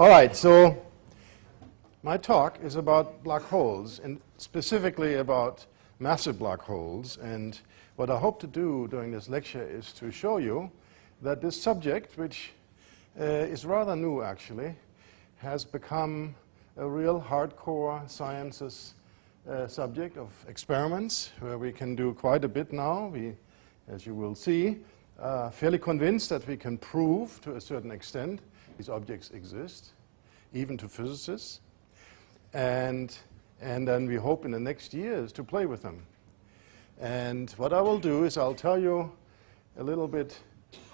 All right, so my talk is about black holes, and specifically about massive black holes. And what I hope to do during this lecture is to show you that this subject, which is rather new actually, has become a real hardcore sciences subject of experiments where we can do quite a bit now. We, as you will see, are fairly convinced that we can prove to a certain extent these objects exist, even to physicists. And then we hope in the next years to play with them. And what I will do is I'll tell you a little bit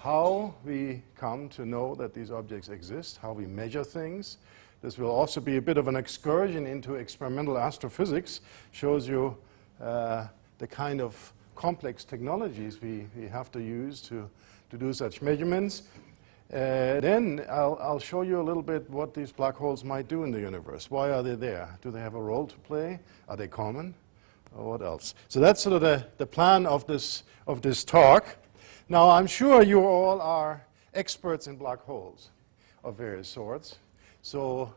how we come to know that these objects exist, how we measure things. This will also be a bit of an excursion into experimental astrophysics, shows you the kind of complex technologies we have to use to do such measurements. Then I'll show you a little bit what these black holes might do in the universe. Why are they there? Do they have a role to play? Are they common? Or what else? So that's sort of the plan of this talk. Now, I'm sure you all are experts in black holes of various sorts. So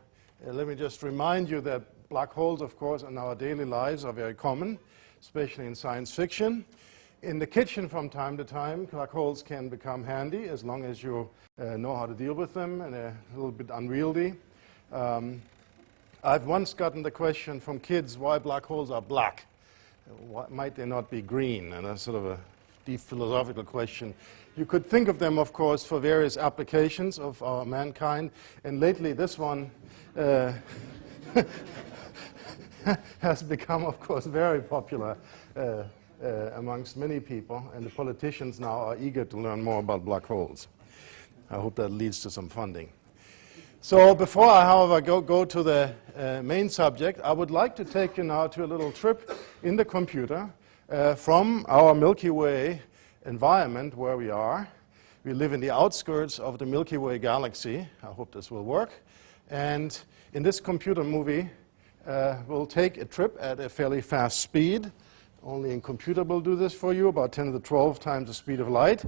let me just remind you that black holes, of course, in our daily lives are very common, especially in science fiction. In the kitchen from time to time, black holes can become handy as long as you know how to deal with them, and they're a little bit unwieldy. I've once gotten the question from kids why black holes are black. Why might they not be green? And that's sort of a deep philosophical question. You could think of them, of course, for various applications of our mankind. And lately, this one has become, of course, very popular amongst many people. And the politicians now are eager to learn more about black holes. I hope that leads to some funding. So before I, however, go to the main subject, I would like to take you now to a little trip in the computer from our Milky Way environment where we are. We live in the outskirts of the Milky Way galaxy. I hope this will work. And in this computer movie, we'll take a trip at a fairly fast speed. Only in computer will do this for you, about 10 to the 12 times the speed of light.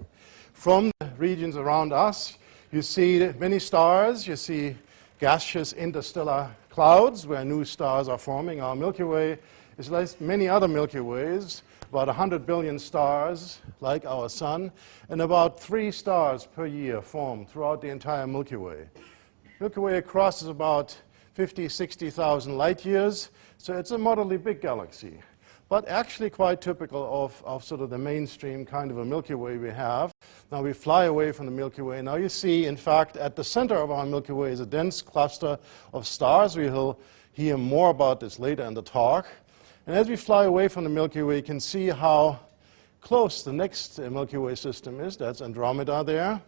From the regions around us, you see many stars. You see gaseous interstellar clouds where new stars are forming. Our Milky Way is like many other Milky Ways, about 100 billion stars like our sun, and about 3 stars per year form throughout the entire Milky Way. Milky Way across is about 50, 60,000 light years, so it's a moderately big galaxy, but actually quite typical of sort of the mainstream kind of a Milky Way we have. Now we fly away from the Milky Way. Now you see, in fact, at the center of our Milky Way is a dense cluster of stars. We will hear more about this later in the talk. And as we fly away from the Milky Way, you can see how close the next Milky Way system is. That's Andromeda there,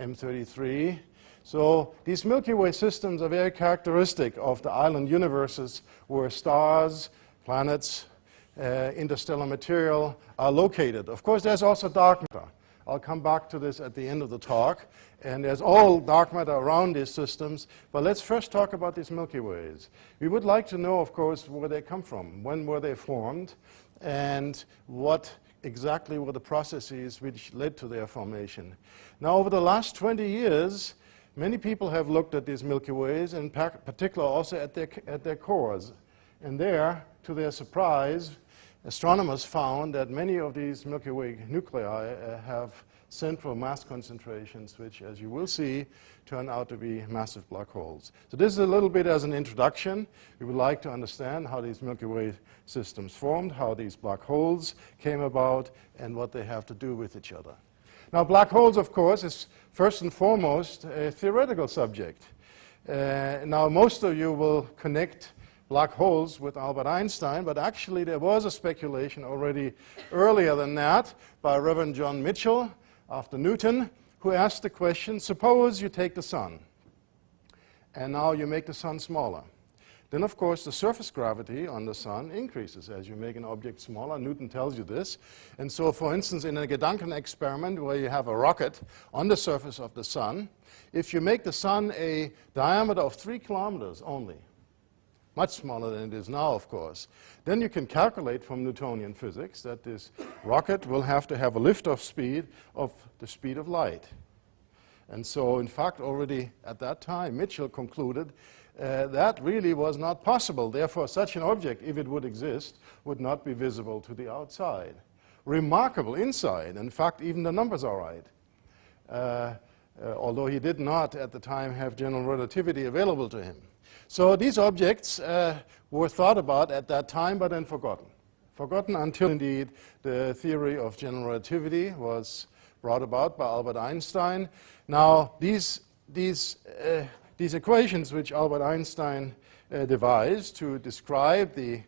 M33. So these Milky Way systems are very characteristic of the island universes where stars, planets, interstellar material are located. Of course, there's also dark matter. I'll come back to this at the end of the talk. And there's all dark matter around these systems. But let's first talk about these Milky Ways. We would like to know, of course, where they come from. When were they formed? And what exactly were the processes which led to their formation? Now, over the last 20 years, many people have looked at these Milky Ways, in particular also at their cores. And there, to their surprise, astronomers found that many of these Milky Way nuclei have central mass concentrations, which, as you will see, turn out to be massive black holes. So this is a little bit as an introduction. We would like to understand how these Milky Way systems formed, how these black holes came about, and what they have to do with each other. Now, black holes, of course, is first and foremost a theoretical subject. Now, most of you will connect black holes with Albert Einstein, but actually there was a speculation already earlier than that by Reverend John Mitchell after Newton, who asked the question, suppose you take the sun, and now you make the sun smaller. Then, of course, the surface gravity on the sun increases as you make an object smaller. Newton tells you this. And so, for instance, in a Gedanken experiment where you have a rocket on the surface of the sun, if you make the sun a diameter of 3 kilometers only, much smaller than it is now, of course, then you can calculate from Newtonian physics that this rocket will have to have a liftoff speed of the speed of light. And so, in fact, already at that time, Mitchell concluded that really was not possible. Therefore, such an object, if it would exist, would not be visible to the outside. Remarkable insight. In fact, even the numbers are right. Although he did not, at the time, have general relativity available to him. So these objects were thought about at that time, but then forgotten. Forgotten until, indeed, the theory of general relativity was brought about by Albert Einstein. Now, these equations which Albert Einstein devised to describe the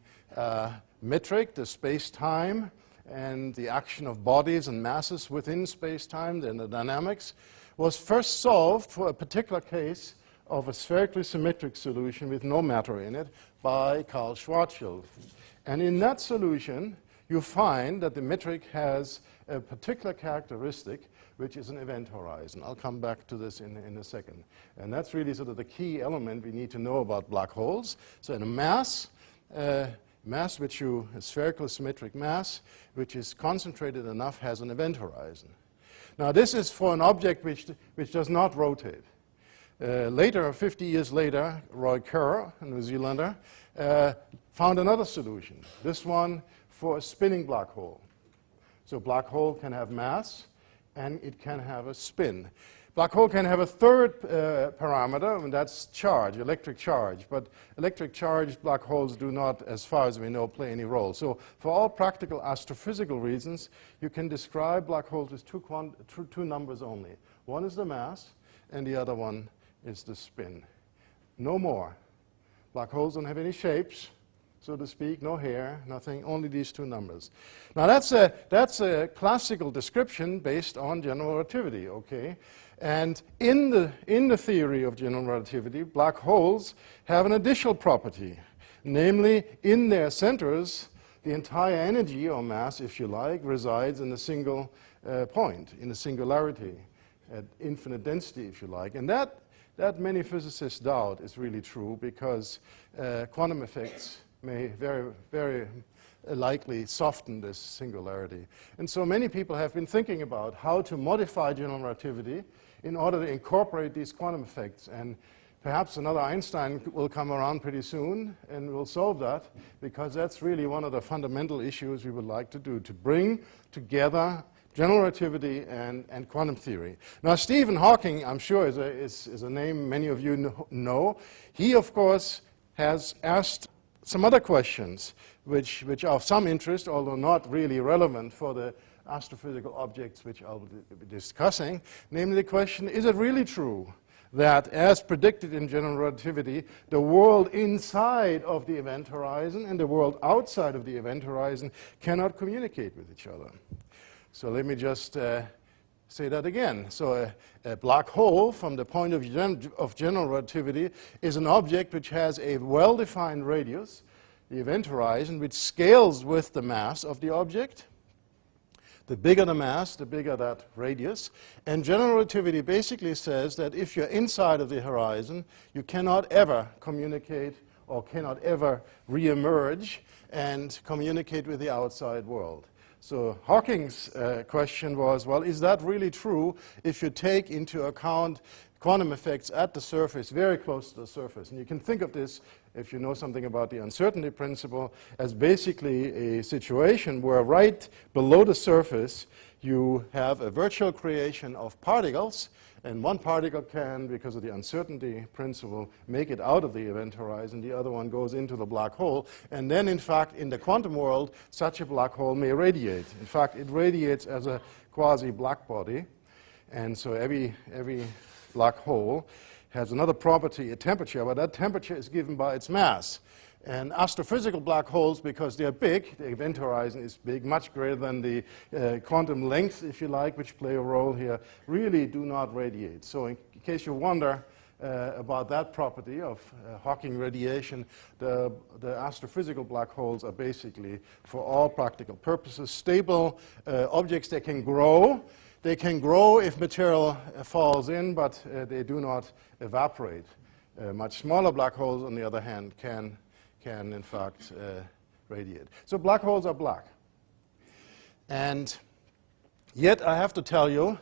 metric, the space-time, and the action of bodies and masses within space-time, and the dynamics, was first solved for a particular case of a spherically symmetric solution with no matter in it by Karl Schwarzschild. And in that solution, you find that the metric has a particular characteristic, which is an event horizon. I'll come back to this in a second. And that's really sort of the key element we need to know about black holes. So in a mass, a spherical symmetric mass, which is concentrated enough, has an event horizon. Now, this is for an object which does not rotate. Later, 50 years later, Roy Kerr, a New Zealander, found another solution, this one for a spinning black hole. So black hole can have mass, and it can have a spin. Black hole can have a third parameter, and that's charge, electric charge. But electric charged black holes do not, as far as we know, play any role. So for all practical astrophysical reasons, you can describe black holes with two numbers only. One is the mass, and the other one is the spin. No more. Black holes don't have any shapes, so to speak, no hair, nothing, only these two numbers. Now that's a classical description based on general relativity, okay? And in the theory of general relativity, black holes have an additional property. Namely, in their centers, the entire energy, or mass, if you like, resides in a single point, in a singularity, at infinite density, if you like. And that many physicists doubt is really true, because quantum effects may very likely soften this singularity. And so many people have been thinking about how to modify general relativity in order to incorporate these quantum effects. And perhaps another Einstein will come around pretty soon and will solve that, because that's really one of the fundamental issues we would like to do, to bring together general relativity and quantum theory. Now, Stephen Hawking, I'm sure, is a name many of you know. He, of course, has asked some other questions which are of some interest, although not really relevant for the astrophysical objects which I'll be discussing. Namely, the question, is it really true that, as predicted in general relativity, the world inside of the event horizon and the world outside of the event horizon cannot communicate with each other? So let me just say that again. So a black hole, from the point of view of general relativity, is an object which has a well-defined radius, the event horizon, which scales with the mass of the object. The bigger the mass, the bigger that radius. And general relativity basically says that if you're inside of the horizon, you cannot ever communicate or cannot ever re-emerge and communicate with the outside world. So Hawking's question was, well, is that really true if you take into account quantum effects at the surface, very close to the surface? And you can think of this, if you know something about the uncertainty principle, as basically a situation where right below the surface you have a virtual creation of particles, and one particle can, because of the uncertainty principle, make it out of the event horizon. The other one goes into the black hole. And then, in fact, in the quantum world, such a black hole may radiate. In fact, it radiates as a quasi-black body. And so every black hole has another property, a temperature, but that temperature is given by its mass. And astrophysical black holes, because they're big, the event horizon is big, much greater than the quantum length, if you like, which play a role here, really do not radiate. So in case you wonder about that property of Hawking radiation, the astrophysical black holes are basically, for all practical purposes, stable objects that can grow. They can grow if material falls in, but they do not evaporate. Much smaller black holes, on the other hand, can in fact radiate. So black holes are black. And yet I have to tell you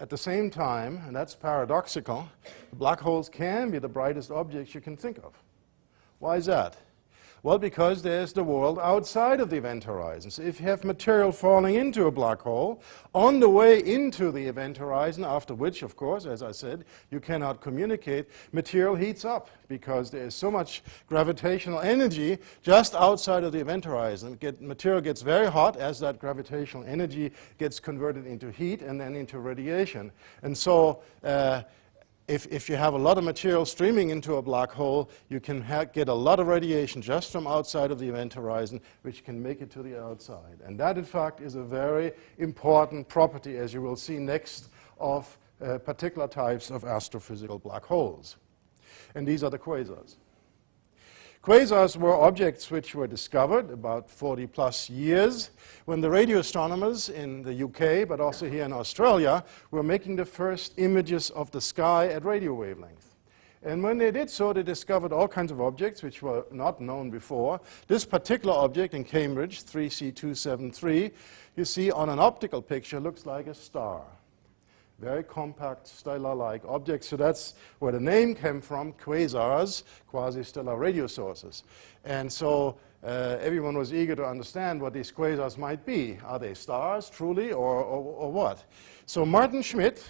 at the same time, and that's paradoxical, black holes can be the brightest objects you can think of. Why is that? Well, because there's the world outside of the event horizon. So if you have material falling into a black hole, on the way into the event horizon, after which, of course, as I said, you cannot communicate, material heats up because there is so much gravitational energy just outside of the event horizon. Material gets very hot as that gravitational energy gets converted into heat and then into radiation. And so if you have a lot of material streaming into a black hole, you can get a lot of radiation just from outside of the event horizon, which can make it to the outside. And that, in fact, is a very important property, as you will see next, of particular types of astrophysical black holes. And these are the quasars. Quasars were objects which were discovered about 40-plus years when the radio astronomers in the UK, but also here in Australia, were making the first images of the sky at radio wavelength. And when they did so, they discovered all kinds of objects which were not known before. This particular object in Cambridge, 3C273, you see on an optical picture, looks like a star. Very compact, stellar-like objects. So that's where the name came from, quasars, quasi-stellar radio sources. And so everyone was eager to understand what these quasars might be. Are they stars, truly, or what? So Martin Schmidt,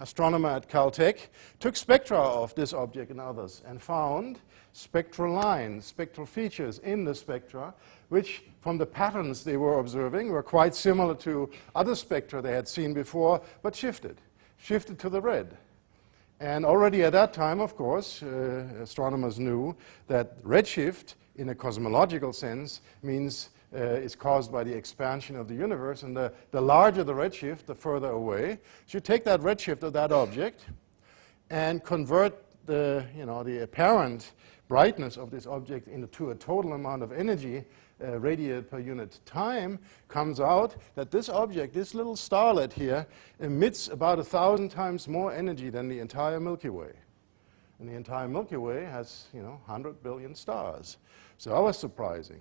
astronomer at Caltech, took spectra of this object and others and found spectral lines, spectral features in the spectra, which from the patterns they were observing were quite similar to other spectra they had seen before, but shifted to the red. And already at that time, of course, astronomers knew that redshift, in a cosmological sense, means is caused by the expansion of the universe, and the larger the redshift, the further away. So you take that redshift of that object and convert the apparent brightness of this object into a total amount of energy radiated per unit time. Comes out that this object, this little starlet here, emits about 1,000 times more energy than the entire Milky Way. And the entire Milky Way has, 100 billion stars. So that was surprising.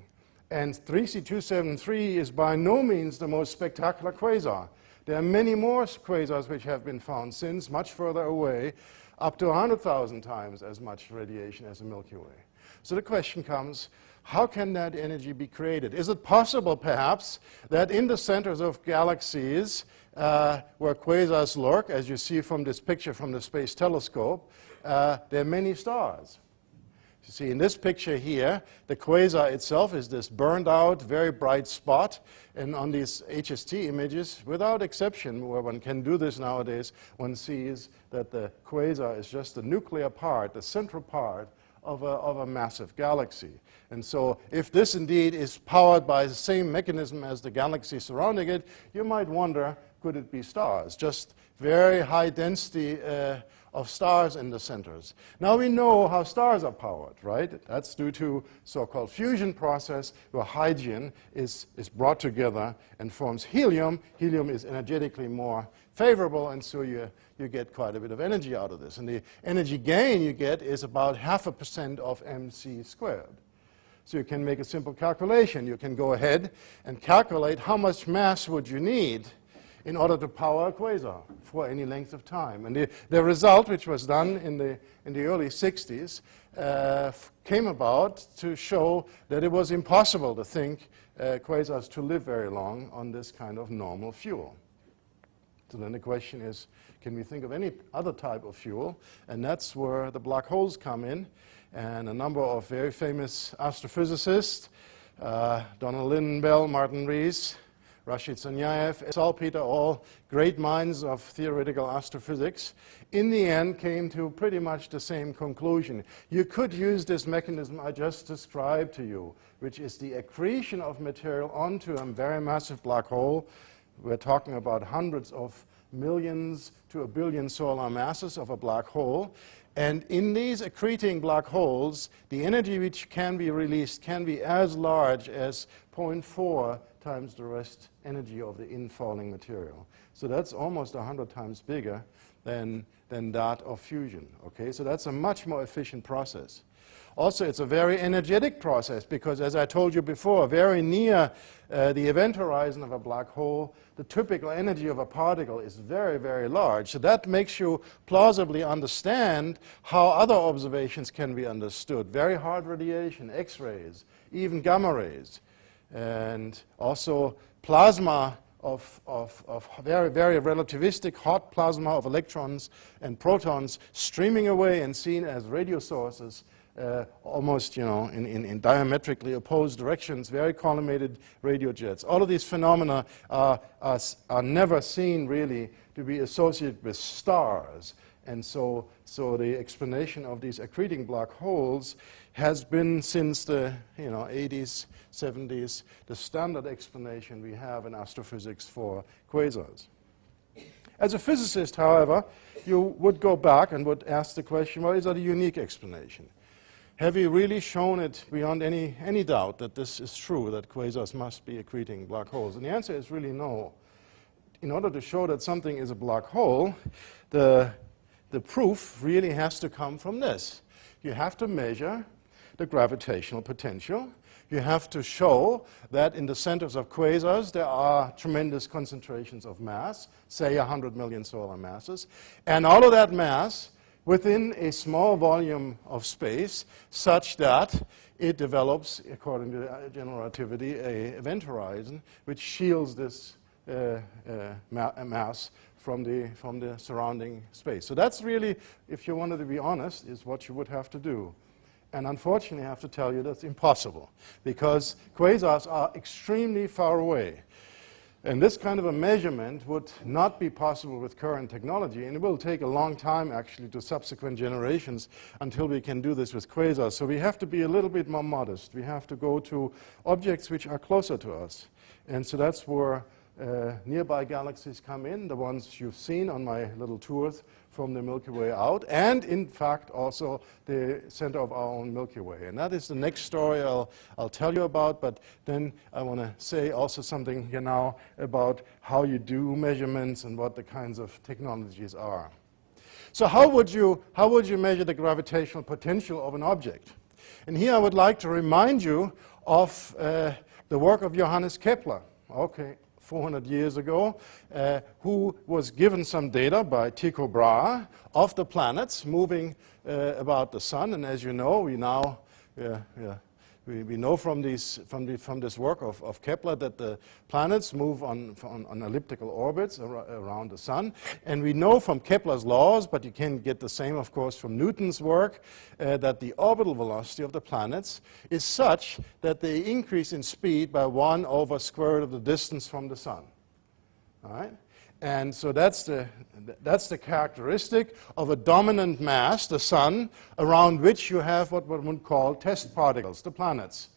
And 3C273 is by no means the most spectacular quasar. There are many more quasars which have been found since, much further away, up to 100,000 times as much radiation as the Milky Way. So the question comes, how can that energy be created? Is it possible, perhaps, that in the centers of galaxies, where quasars lurk, as you see from this picture from the Space Telescope, there are many stars? You see, in this picture here, the quasar itself is this burned out, very bright spot. And on these HST images, without exception, where one can do this nowadays, one sees that the quasar is just the nuclear part, the central part of a massive galaxy. And so if this indeed is powered by the same mechanism as the galaxy surrounding it, you might wonder, could it be stars? Just very high density of stars in the centers. Now we know how stars are powered, right? That's due to so-called fusion process, where hydrogen is brought together and forms helium. Helium is energetically more favorable, and so you get quite a bit of energy out of this. And the energy gain you get is about 0.5% of mc squared. So you can make a simple calculation. You can go ahead and calculate how much mass would you need in order to power a quasar for any length of time. And the result, which was done in the early 60s, came about to show that it was impossible to think quasars to live very long on this kind of normal fuel. So then the question is, can we think of any other type of fuel? And that's where the black holes come in. And a number of very famous astrophysicists, Donald Lindenbell, Martin Rees, Rashid Sanyaev, Salpeter, all great minds of theoretical astrophysics, in the end came to pretty much the same conclusion. You could use this mechanism I just described to you, which is the accretion of material onto a very massive black hole. We're talking about hundreds of millions to a billion solar masses of a black hole. And in these accreting black holes, the energy which can be released can be as large as 0.4 times the rest energy of the infalling material. So that's almost 100 times bigger than that of fusion. Okay, so that's a much more efficient process. Also, it's a very energetic process because, as I told you before, very near the event horizon of a black hole, the typical energy of a particle is very, very large. So that makes you plausibly understand how other observations can be understood. Very hard radiation, X-rays, even gamma rays, and also plasma of very, very relativistic hot plasma of electrons and protons streaming away and seen as radio sources, almost, in diametrically opposed directions, very collimated radio jets. All of these phenomena are never seen really to be associated with stars. And so the explanation of these accreting black holes has been since the 80s, 70s, the standard explanation we have in astrophysics for quasars. As a physicist, however, you would go back and would ask the question, well, is that a unique explanation? Have we really shown it beyond any doubt that this is true, that quasars must be accreting black holes? And the answer is really no. In order to show that something is a black hole, the proof really has to come from this. You have to measure the gravitational potential. You have to show that in the centers of quasars there are tremendous concentrations of mass, say 100 million solar masses, and all of that mass within a small volume of space such that it develops, according to general relativity, an event horizon which shields this mass from the surrounding space. So that's really, if you wanted to be honest, is what you would have to do. And unfortunately, I have to tell you that's impossible because quasars are extremely far away. And this kind of a measurement would not be possible with current technology, and it will take a long time, actually, to subsequent generations until we can do this with quasars. So we have to be a little bit more modest. We have to go to objects which are closer to us. And so that's where nearby galaxies come in, the ones you've seen on my little tours from the Milky Way out, and in fact also the center of our own Milky Way. And that is the next story I'll tell you about, but then I want to say also something here now about how you do measurements and what the kinds of technologies are. So how would you measure the gravitational potential of an object? And here I would like to remind you of the work of Johannes Kepler. Okay. 400 years ago, who was given some data by Tycho Brahe of the planets moving about the sun. And as you know, we know from this work of Kepler that the planets move on elliptical orbits around the sun. And we know from Kepler's laws, but you can get the same, of course, from Newton's work, that the orbital velocity of the planets is such that they increase in speed by 1 over square root of the distance from the sun. All right? And so that's the characteristic of a dominant mass, the sun, around which you have what one would call test particles, the planets.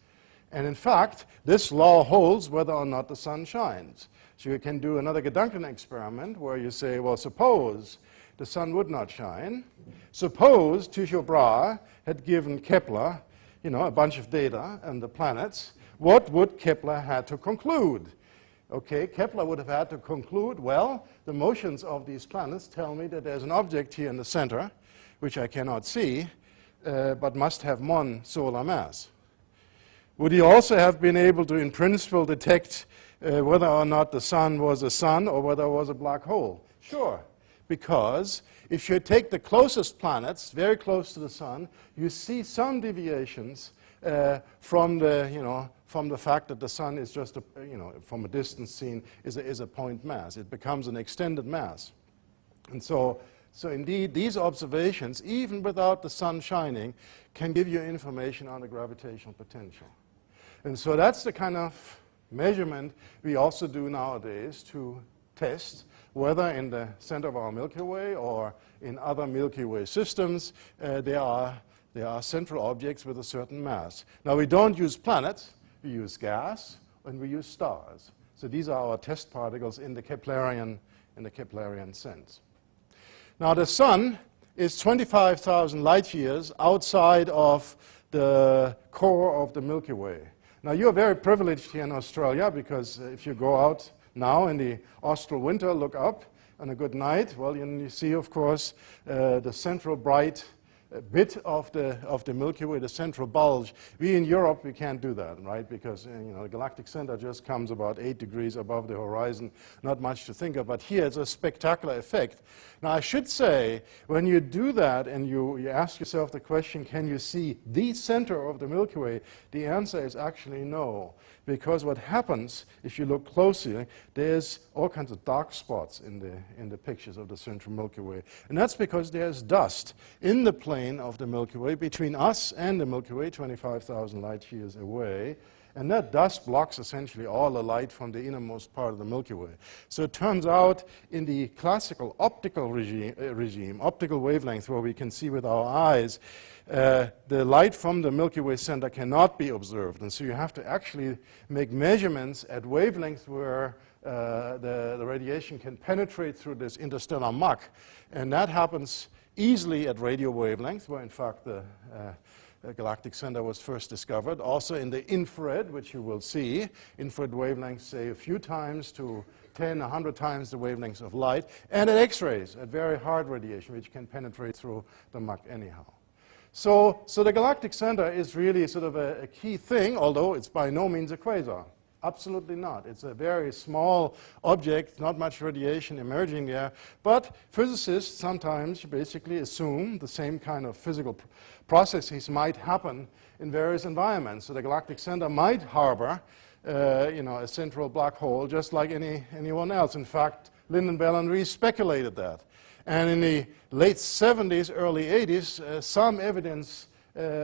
And in fact, this law holds whether or not the sun shines. So you can do another Gedanken experiment where you say, well, suppose the sun would not shine. Suppose Tycho Brahe had given Kepler, a bunch of data on the planets. What would Kepler have to conclude? Okay, Kepler would have had to conclude, well, the motions of these planets tell me that there's an object here in the center, which I cannot see, but must have 1 solar mass. Would he also have been able to, in principle, detect whether or not the sun was a sun or whether it was a black hole? Sure, because if you take the closest planets, very close to the sun, you see some deviations from the fact that the sun is just, from a distance seen, is a point mass. It becomes an extended mass. And so indeed, these observations, even without the sun shining, can give you information on the gravitational potential. And so that's the kind of measurement we also do nowadays to test whether in the center of our Milky Way or in other Milky Way systems there are central objects with a certain mass. Now, we don't use planets. We use gas, and we use stars. So these are our test particles in the Keplerian sense. Now, the sun is 25,000 light years outside of the core of the Milky Way. Now, you're very privileged here in Australia because if you go out now in the austral winter, look up on a good night, well, you see, of course, the central bright bit of the Milky Way, the central bulge. We in Europe, we can't do that, right? Because the galactic center just comes about 8 degrees above the horizon, not much to think of. But here it's a spectacular effect. Now I should say, when you do that and you ask yourself the question, can you see the center of the Milky Way? The answer is actually no. Because what happens, if you look closely, there's all kinds of dark spots in the pictures of the central Milky Way. And that's because there's dust in the plane of the Milky Way between us and the Milky Way, 25,000 light years away. And that dust blocks essentially all the light from the innermost part of the Milky Way. So it turns out in the classical optical regime, optical wavelength, where we can see with our eyes, the light from the Milky Way center cannot be observed. And so you have to actually make measurements at wavelengths where the radiation can penetrate through this interstellar muck. And that happens easily at radio wavelengths, where in fact the galactic center was first discovered. Also in the infrared, which you will see, infrared wavelengths say a few times to 10, 100 times the wavelengths of light, and at X-rays, at very hard radiation, which can penetrate through the muck anyhow. So the galactic center is really sort of a key thing, although it's by no means a quasar. Absolutely not. It's a very small object, not much radiation emerging there. But physicists sometimes basically assume the same kind of physical processes might happen in various environments. So the galactic center might harbor a central black hole just like anyone else. In fact, Lyndon Bell and Rees speculated that. And in the late 70s, early 80s, some evidence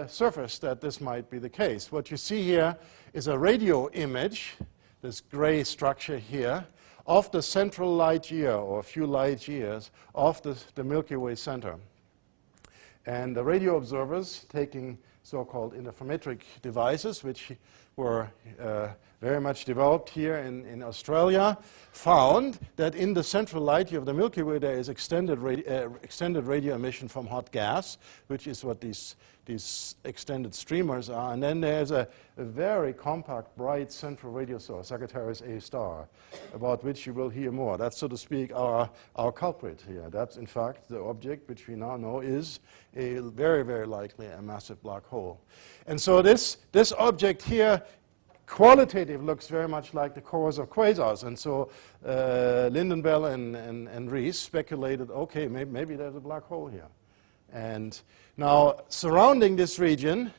surfaced that this might be the case. What you see here is a radio image, this gray structure here, of the central light year, or a few light years, of the Milky Way center. And the radio observers, taking so-called interferometric devices, which were very much developed here in Australia, found that in the central light year of the Milky Way there is extended radio emission from hot gas, which is what these extended streamers are. And then there's a very compact, bright central radio source, Sagittarius A star, about which you will hear more. That's, so to speak, our culprit here. That's, in fact, the object which we now know is very, very likely a massive black hole. And so this object here, qualitative, looks very much like the cores of quasars. And so Lyndon Bell and Rees speculated, okay, maybe there's a black hole here. And now, surrounding this region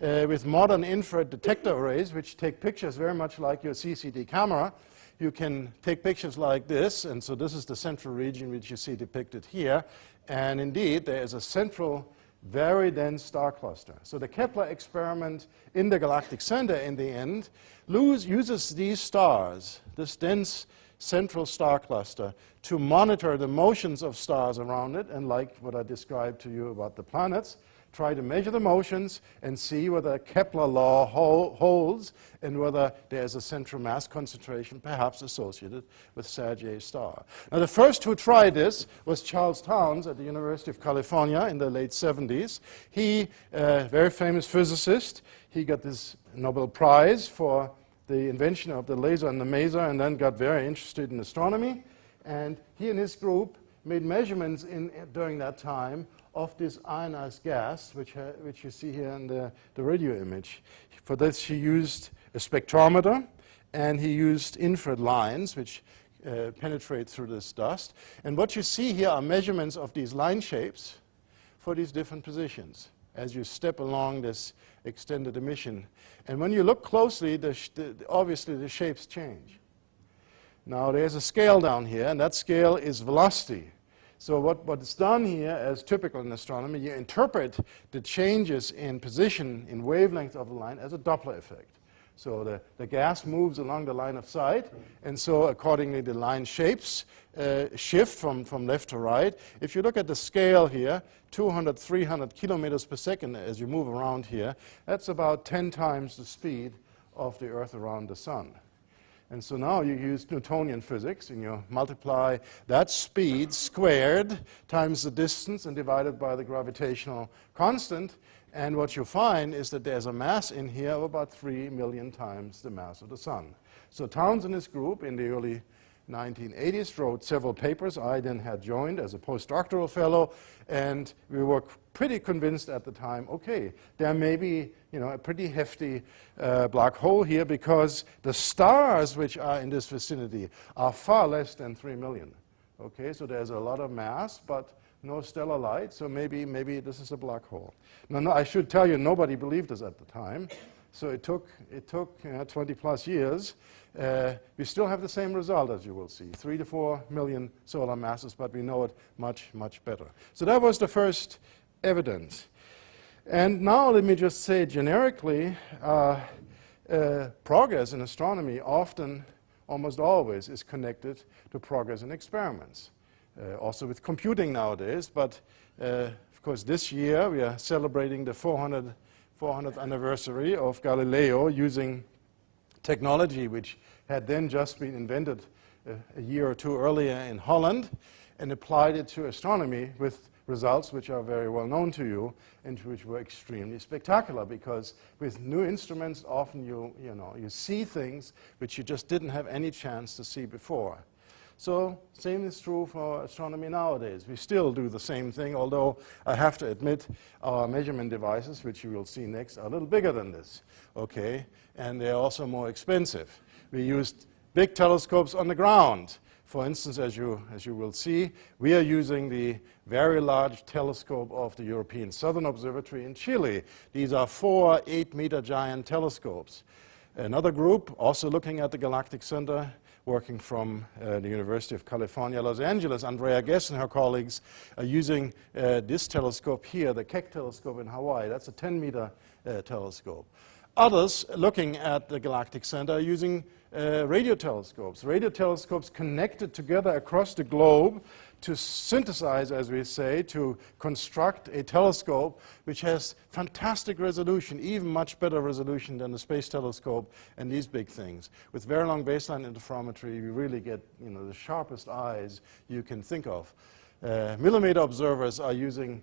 with modern infrared detector arrays, which take pictures very much like your CCD camera, you can take pictures like this. And so this is the central region which you see depicted here. And indeed, there is a central, very dense star cluster. So the Kepler experiment in the galactic center, in the end, uses these stars, this dense central star cluster, to monitor the motions of stars around it, and like what I described to you about the planets, try to measure the motions and see whether Kepler law holds and whether there's a central mass concentration perhaps associated with Sag A star. Now the first who tried this was Charles Townes at the University of California in the late 70s. He, very famous physicist, he got this Nobel Prize for the invention of the laser and the maser, and then got very interested in astronomy. And he and his group made measurements during that time of this ionized gas, which you see here in the radio image. For this, he used a spectrometer, and he used infrared lines, which penetrate through this dust. And what you see here are measurements of these line shapes for these different positions as you step along this extended emission. And when you look closely, obviously the shapes change. Now there's a scale down here, and that scale is velocity. So what is done here, as typical in astronomy, you interpret the changes in position, in wavelength of the line, as a Doppler effect. So the gas moves along the line of sight, and so accordingly the line shapes shift from left to right. If you look at the scale here, 200, 300 kilometers per second as you move around here, that's about 10 times the speed of the Earth around the Sun. And so now you use Newtonian physics, and you multiply that speed squared times the distance and divided by the gravitational constant. And what you find is that there's a mass in here of about 3 million times the mass of the Sun. So Townes and his group in the early 1980s, wrote several papers. I then had joined as a postdoctoral fellow, and we were pretty convinced at the time, okay, there may be a pretty hefty black hole here, because the stars which are in this vicinity are far less than 3 million. Okay, so there's a lot of mass, but no stellar light, so maybe this is a black hole. No, I should tell you, nobody believed us at the time. So it took 20 plus years. We still have the same result, as you will see, 3 to 4 million solar masses, but we know it much, much better. So that was the first evidence. And now let me just say generically, progress in astronomy often, almost always, is connected to progress in experiments. Also with computing nowadays, but of course this year we are celebrating the 400th anniversary of Galileo using technology which had then just been invented a year or two earlier in Holland, and applied it to astronomy with results which are very well known to you and which were extremely spectacular, because with new instruments often you see things which you just didn't have any chance to see before. So same is true for astronomy nowadays. We still do the same thing, although I have to admit our measurement devices, which you will see next, are a little bigger than this, okay? And they're also more expensive. We used big telescopes on the ground. For instance, as you will see, we are using the very large telescope of the European Southern Observatory in Chile. These are 4 8-meter giant telescopes. Another group, also looking at the galactic center, working from the University of California, Los Angeles, Andrea Guess and her colleagues are using this telescope here, the Keck telescope in Hawaii. That's a 10-meter telescope. Others, looking at the galactic center, are using radio telescopes. Radio telescopes connected together across the globe to synthesize, as we say, to construct a telescope which has fantastic resolution, even much better resolution than the space telescope and these big things. With very long baseline interferometry, you really get the sharpest eyes you can think of. Millimeter observers are using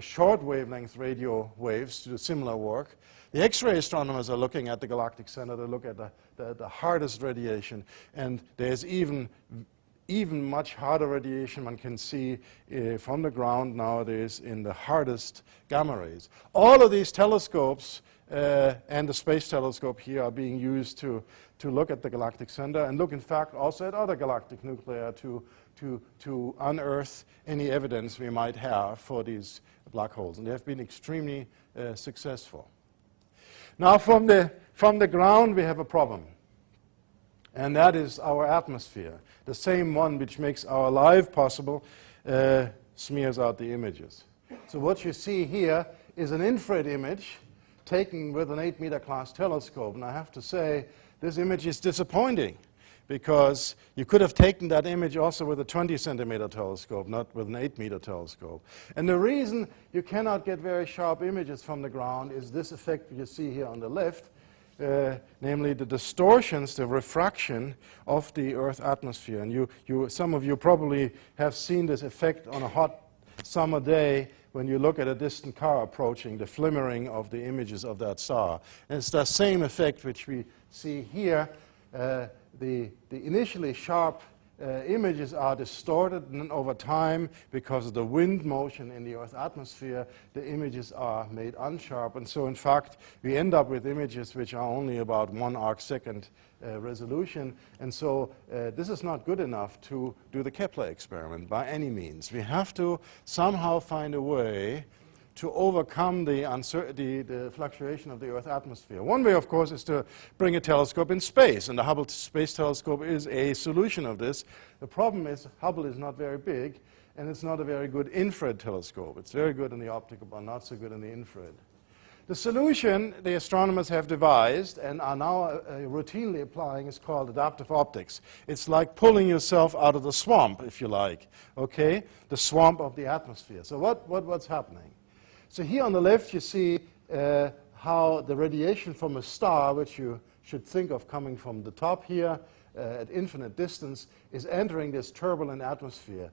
short wavelength radio waves to do similar work. The X-ray astronomers are looking at the galactic center to look at the hardest radiation, and there's even much harder radiation one can see from the ground nowadays in the hardest gamma rays. All of these telescopes and the space telescope here are being used to look at the galactic center and look, in fact, also at other galactic nuclei to unearth any evidence we might have for these black holes. And they have been extremely successful. Now, from the ground, we have a problem. And that is our atmosphere. The same one which makes our life possible smears out the images. So what you see here is an infrared image taken with an 8-meter class telescope. And I have to say, this image is disappointing, because you could have taken that image also with a 20-centimeter telescope, not with an 8-meter telescope. And the reason you cannot get very sharp images from the ground is this effect you see here on the left, namely the distortions, the refraction of the Earth's atmosphere. And some of you probably have seen this effect on a hot summer day when you look at a distant car approaching, the flimmering of the images of that star. And it's the same effect which we see here. The initially sharp images are distorted, and over time, because of the wind motion in the Earth's atmosphere, the images are made unsharp. And so, in fact, we end up with images which are only about 1 arcsecond resolution. And so this is not good enough to do the Kepler experiment by any means. We have to somehow find a way to overcome the uncertainty, the fluctuation of the Earth's atmosphere. One way, of course, is to bring a telescope in space, and the Hubble Space Telescope is a solution of this. The problem is Hubble is not very big, and it's not a very good infrared telescope. It's very good in the optical, but not so good in the infrared. The solution the astronomers have devised and are now routinely applying is called adaptive optics. It's like pulling yourself out of the swamp, if you like, okay? The swamp of the atmosphere. So what's happening? So here on the left, you see how the radiation from a star, which you should think of coming from the top here at infinite distance, is entering this turbulent atmosphere.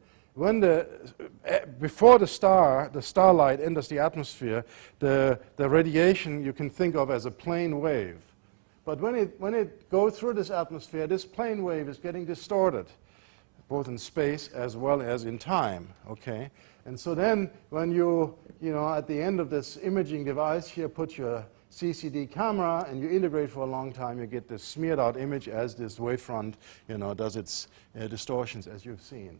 Before the starlight enters the atmosphere, the radiation you can think of as a plane wave. But when it goes through this atmosphere, this plane wave is getting distorted. both in space as well as in time, okay? And so then when you know, at the end of this imaging device here, put your CCD camera and you integrate for a long time, you get this smeared out image as this wavefront, you know, does its distortions as you've seen.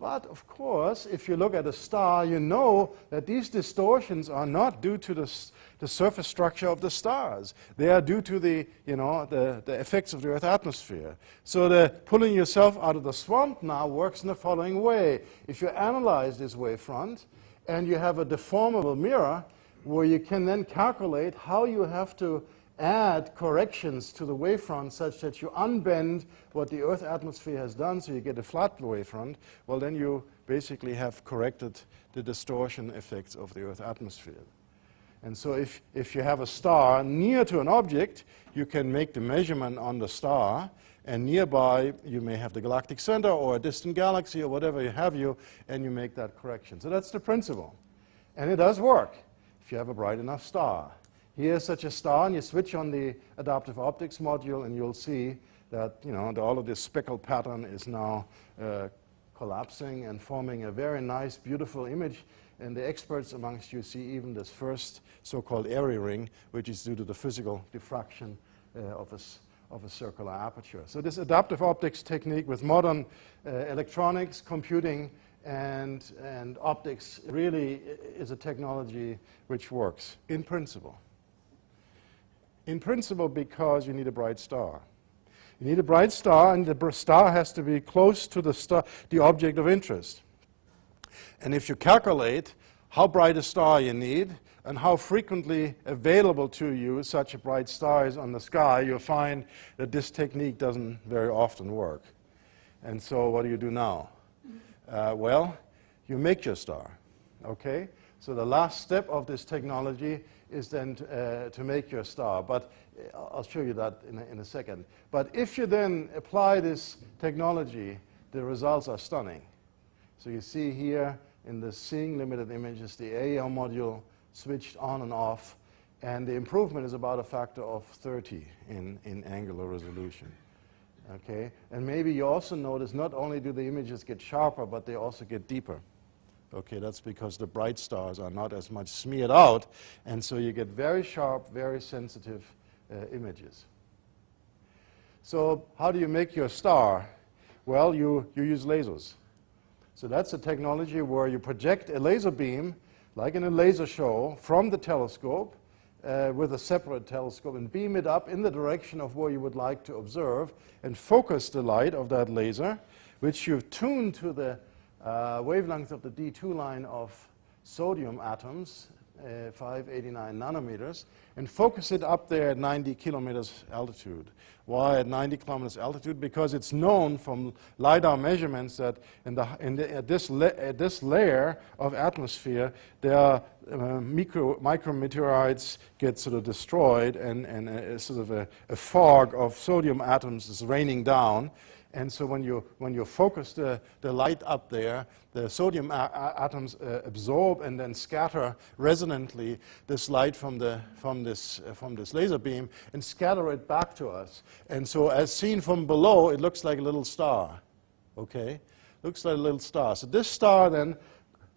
But of course, if you look at a star, you know that these distortions are not due to the surface structure of the stars. They are due to the, you know, the effects of the Earth's atmosphere. So the pulling yourself out of the swamp now works in the following way. If you analyze this wavefront and you have a deformable mirror where you can then calculate how you have to add corrections to the wavefront such that you unbend what the Earth's atmosphere has done so you get a flat wavefront, well, then you basically have corrected the distortion effects of the Earth's atmosphere. And so if you have a star near to an object, you can make the measurement on the star, and nearby you may have the galactic center or a distant galaxy or whatever you have you, and you make that correction. So that's the principle. And it does work if you have a bright enough star. Here's such a star, and you switch on the adaptive optics module, and you'll see that, you know, all of this speckle pattern is now collapsing and forming a very nice, beautiful image. And the experts amongst you see even this first so-called airy ring, which is due to the physical diffraction of a circular aperture. So this adaptive optics technique with modern electronics, computing, and optics really is a technology which works in principle. In principle, because you need a bright star. You need a bright star, and the star has to be close to the object of interest. And if you calculate how bright a star you need and how frequently available to you such a bright star is on the sky, you'll find that this technique doesn't very often work. And so what do you do now? Well, you make your star, okay? So the last step of this technology is then to make your star. But I'll show you that in a second. But if you then apply this technology, the results are stunning. So you see here in the seeing limited images, the AEL module switched on and off, and the improvement is about a factor of 30 in angular resolution. Okay? And maybe you also notice not only do the images get sharper, but they also get deeper. Okay, that's because the bright stars are not as much smeared out, and so you get very sharp, very sensitive images. So how do you make your star? Well, you use lasers. So that's a technology where you project a laser beam, like in a laser show, from the telescope with a separate telescope and beam it up in the direction of where you would like to observe and focus the light of that laser, which you've tuned to the wavelength of the D2 line of sodium atoms, 589 nanometers, and focus it up there at 90 kilometers altitude. Why at 90 kilometers altitude? Because it's known from LiDAR measurements that at this layer of atmosphere, there are micrometeorites get sort of destroyed, and sort of a fog of sodium atoms is raining down. And so when you focus the light up there, the sodium atoms absorb and then scatter resonantly this light from this laser beam and scatter it back to us. And so as seen from below, it looks like a little star. Okay? Looks like a little star. So this star then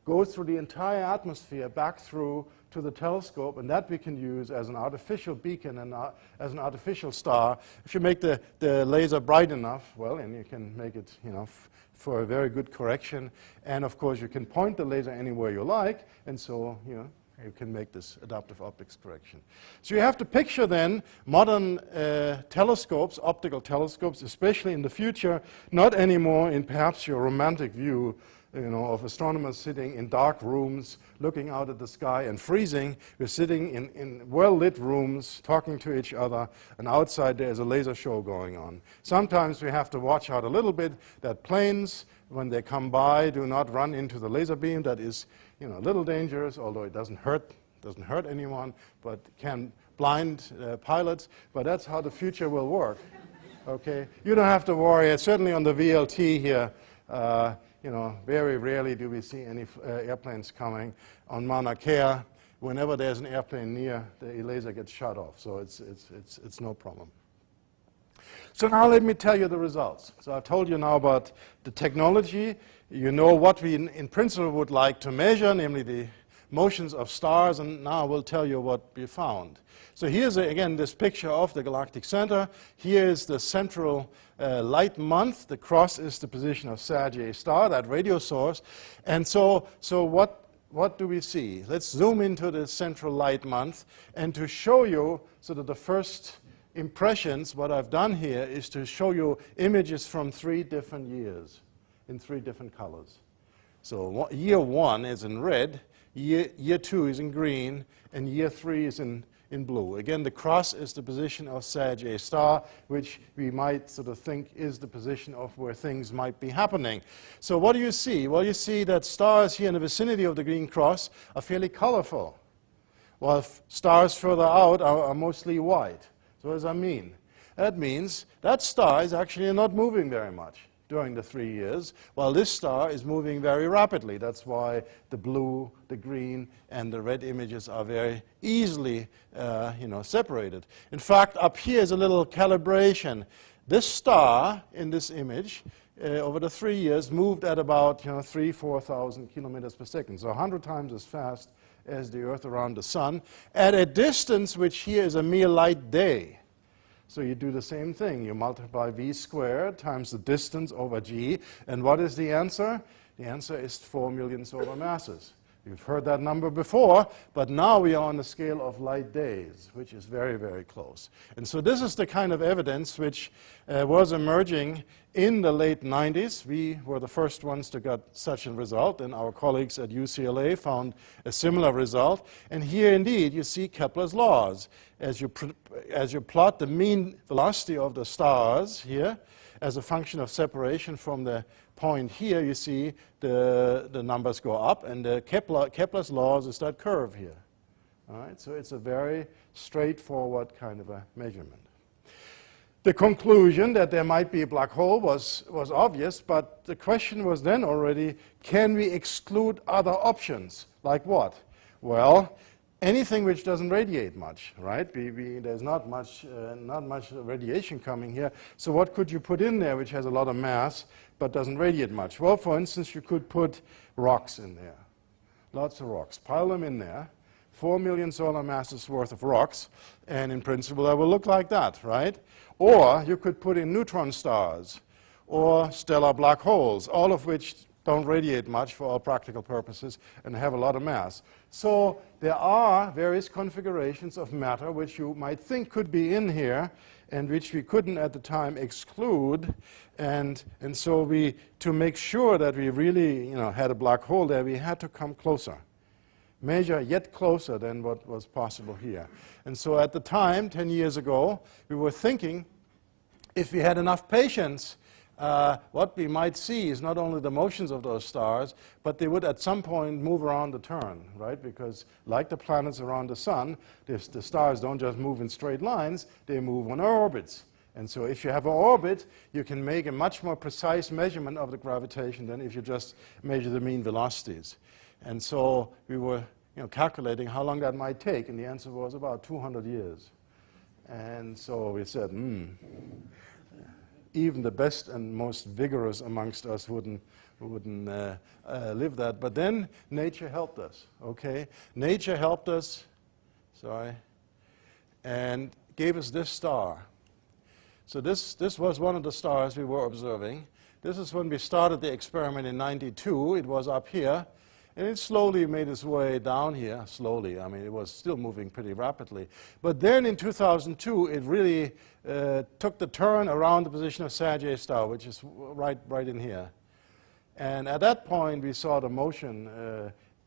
goes through the entire atmosphere back through to the telescope, and that we can use as an artificial beacon and as an artificial star. If you make the laser bright enough, well, and you can make it, you know, for a very good correction. And of course, you can point the laser anywhere you like, and so, you know, you can make this adaptive optics correction. So you have to picture then modern telescopes, optical telescopes, especially in the future, not anymore in perhaps your romantic view, you know, of astronomers sitting in dark rooms, looking out at the sky and freezing. We're sitting in well-lit rooms, talking to each other, and outside there's a laser show going on. Sometimes we have to watch out a little bit that planes, when they come by, do not run into the laser beam. That is, you know, a little dangerous, although it doesn't hurt anyone, but can blind pilots. But that's how the future will work. Okay, you don't have to worry. Certainly on the VLT here. You know, very rarely do we see any airplanes coming. On Mauna Kea, whenever there's an airplane near, the laser gets shut off, so it's no problem. So now let me tell you the results. So I've told you now about the technology. You know what we in principle would like to measure, namely the motions of stars, and now I will tell you what we found. So here's, again, this picture of the galactic center. Here is the central light month. The cross is the position of Sagittarius star, that radio source. And so what do we see? Let's zoom into the central light month. And to show you sort of the first impressions, what I've done here is to show you images from 3 different years in 3 different colors. So year 1 is in red, year 2 is in green, and year 3 is in blue. Again, the cross is the position of Sagittarius star, which we might sort of think is the position of where things might be happening. So what do you see? Well, you see that stars here in the vicinity of the green cross are fairly colorful, while stars further out are mostly white. So what does that mean? That means that star is actually not moving very much during the 3 years, while this star is moving very rapidly. That's why the blue, the green, and the red images are very easily separated. In fact, up here is a little calibration. This star in this image over the 3 years moved at about 3,000–4,000 kilometers per second, so 100 times as fast as the Earth around the Sun, at a distance which here is a mere light day. So you do the same thing. You multiply v squared times the distance over g. And what is the answer? The answer is 4 million solar masses. You've heard that number before, but now we are on the scale of light days, which is very, very close. And so this is the kind of evidence which was emerging in the late 90s. We were the first ones to get such a result, and our colleagues at UCLA found a similar result. And here, indeed, you see Kepler's laws. As you plot the mean velocity of the stars here as a function of separation from the point here, you see the numbers go up, and Kepler's laws is that curve here. All right, so it's a very straightforward kind of a measurement. The conclusion that there might be a black hole was obvious, but the question was then already, can we exclude other options? Like what? Well, anything which doesn't radiate much, right? There's not much radiation coming here. So what could you put in there which has a lot of mass but doesn't radiate much? Well, for instance, you could put rocks in there. Lots of rocks. Pile them in there. 4 million solar masses worth of rocks. And in principle, that will look like that, right? Or you could put in neutron stars or stellar black holes, all of which don't radiate much for all practical purposes and have a lot of mass. So there are various configurations of matter which you might think could be in here and which we couldn't at the time exclude. And so to make sure that we really had a black hole there, we had to come closer, measure yet closer than what was possible here. And so at the time, 10 years ago, we were thinking if we had enough patience, what we might see is not only the motions of those stars, but they would at some point move around the turn, right? Because like the planets around the sun, the stars don't just move in straight lines, they move on orbits. And so if you have an orbit, you can make a much more precise measurement of the gravitation than if you just measure the mean velocities. And so we were calculating how long that might take, and the answer was about 200 years. And so we said, even the best and most vigorous amongst us wouldn't live that. But then nature helped us, okay? Nature helped us, and gave us this star. So this was one of the stars we were observing. This is when we started the experiment in '92. It was up here, and it slowly made its way down here. Slowly, I mean, it was still moving pretty rapidly. But then in 2002, it really took the turn around the position of Sagittarius star, which is right in here. And at that point, we saw the motion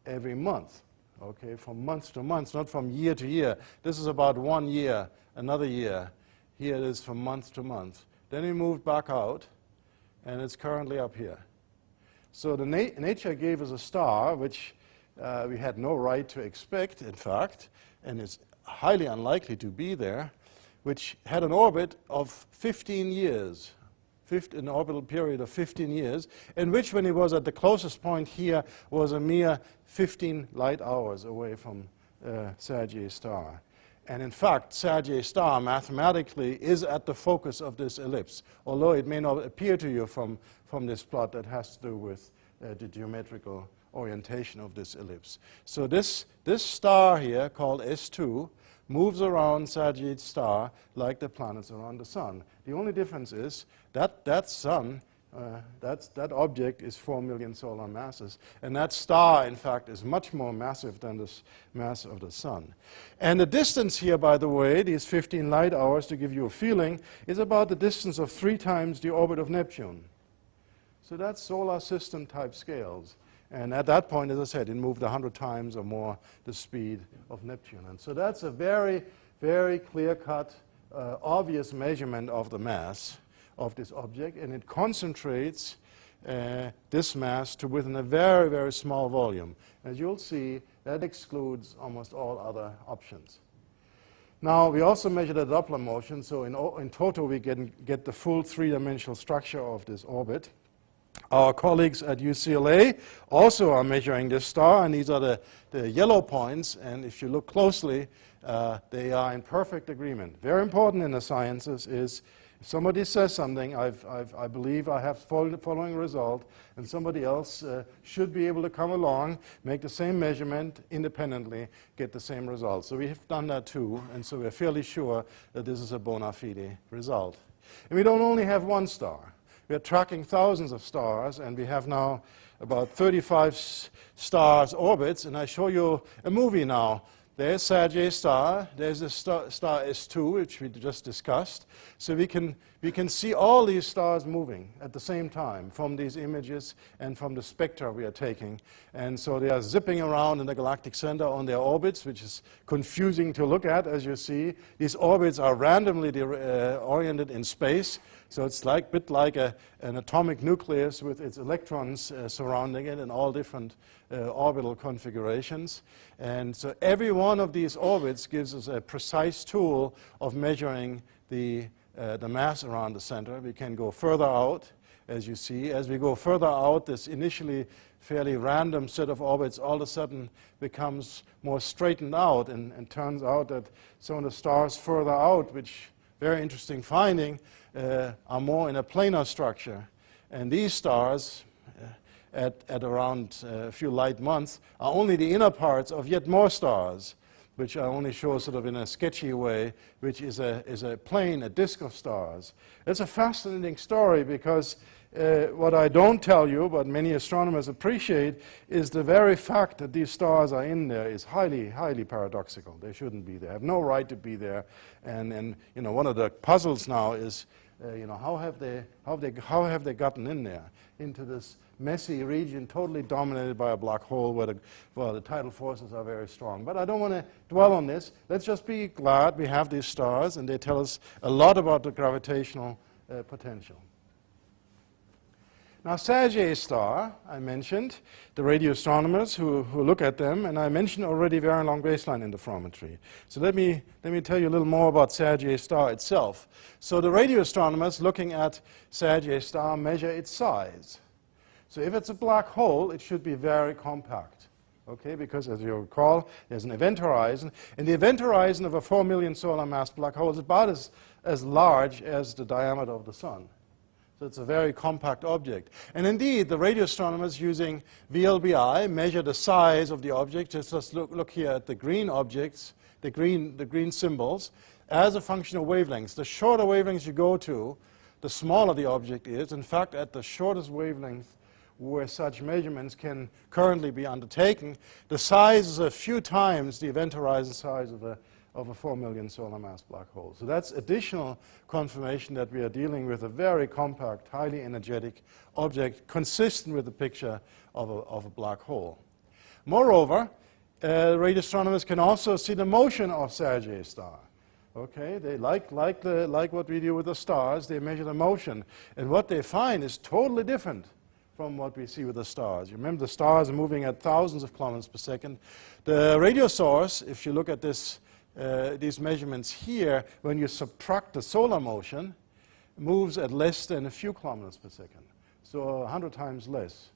every month, okay, from month to month, not from year to year. This is about 1 year, another year. Here it is from month to month. Then we moved back out, and it's currently up here. So the nature gave us a star, which we had no right to expect, in fact, and it's highly unlikely to be there, which had an orbit of 15 years, an orbital period of 15 years, in which, when it was at the closest point here, was a mere 15 light hours away from Sagittarius star. And in fact, Sergei star mathematically is at the focus of this ellipse, although it may not appear to you from this plot that has to do with the geometrical orientation of this ellipse. So this star here, called S2, moves around Sagittarius star like the planets around the sun. The only difference is that sun, that object is 4 million solar masses, and that star, in fact, is much more massive than the mass of the sun. And the distance here, by the way, these 15 light hours, to give you a feeling, is about the distance of 3 times the orbit of Neptune. So that's solar system type scales. And at that point, as I said, it moved 100 times or more the speed of Neptune. And so that's a very, very clear-cut, obvious measurement of the mass of this object, and it concentrates this mass to within a very, very small volume. As you'll see, that excludes almost all other options. Now, we also measure the Doppler motion, so in total we get the full 3-dimensional structure of this orbit. Our colleagues at UCLA also are measuring this star, and these are the yellow points, and if you look closely, they are in perfect agreement. Very important in the sciences is if somebody says something, I believe I have the following result, and somebody else should be able to come along, make the same measurement independently, get the same result. So we have done that too, and so we're fairly sure that this is a bona fide result. And we don't only have one star. We are tracking thousands of stars, and we have now about 35 stars orbits, and I show you a movie now. There's Sagittarius star, there's the star S2, which we just discussed. So we can see all these stars moving at the same time from these images and from the spectra we are taking. And so they are zipping around in the galactic center on their orbits, which is confusing to look at, as you see. These orbits are randomly oriented in space. So it's a bit like an atomic nucleus with its electrons surrounding it in all different orbital configurations. And so every one of these orbits gives us a precise tool of measuring the mass around the center. We can go further out, as you see. As we go further out, this initially fairly random set of orbits all of a sudden becomes more straightened out, and turns out that some of the stars further out, which, very interesting finding, are more in a planar structure. And these stars, at around a few light months, are only the inner parts of yet more stars, which I only show sort of in a sketchy way, which is a plane, a disk of stars. It's a fascinating story because what I don't tell you, but many astronomers appreciate, is the very fact that these stars are in there is highly, highly paradoxical. They shouldn't be there, have no right to be there. And you know, one of the puzzles now is, you know, how have they gotten in there, into this messy region totally dominated by a black hole where the tidal forces are very strong. But I don't want to dwell on this. Let's just be glad we have these stars, and they tell us a lot about the gravitational potential. Now, Sagittarius star, I mentioned, the radio astronomers who look at them, and I mentioned already very long baseline interferometry. So let me tell you a little more about Sagittarius star itself. So the radio astronomers looking at Sagittarius star measure its size. So if it's a black hole, it should be very compact, okay? Because as you recall, there's an event horizon, and the event horizon of a 4 million solar mass black hole is about as large as the diameter of the sun. So it's a very compact object. And indeed, the radio astronomers using VLBI measure the size of the object. Just look here at the green objects, the green symbols, as a function of wavelengths. The shorter wavelengths you go to, the smaller the object is. In fact, at the shortest wavelength where such measurements can currently be undertaken, the size is a few times the event horizon size of a 4 million solar mass black hole. So that's additional confirmation that we are dealing with a very compact, highly energetic object consistent with the picture of a black hole. Moreover, radio astronomers can also see the motion of Sagittarius star. Okay, they like what we do with the stars. They measure the motion, and what they find is totally different from what we see with the stars. You remember the stars are moving at thousands of kilometers per second. The radio source, if you look at this, these measurements here, when you subtract the solar motion, moves at less than a few kilometers per second, so 100 times less.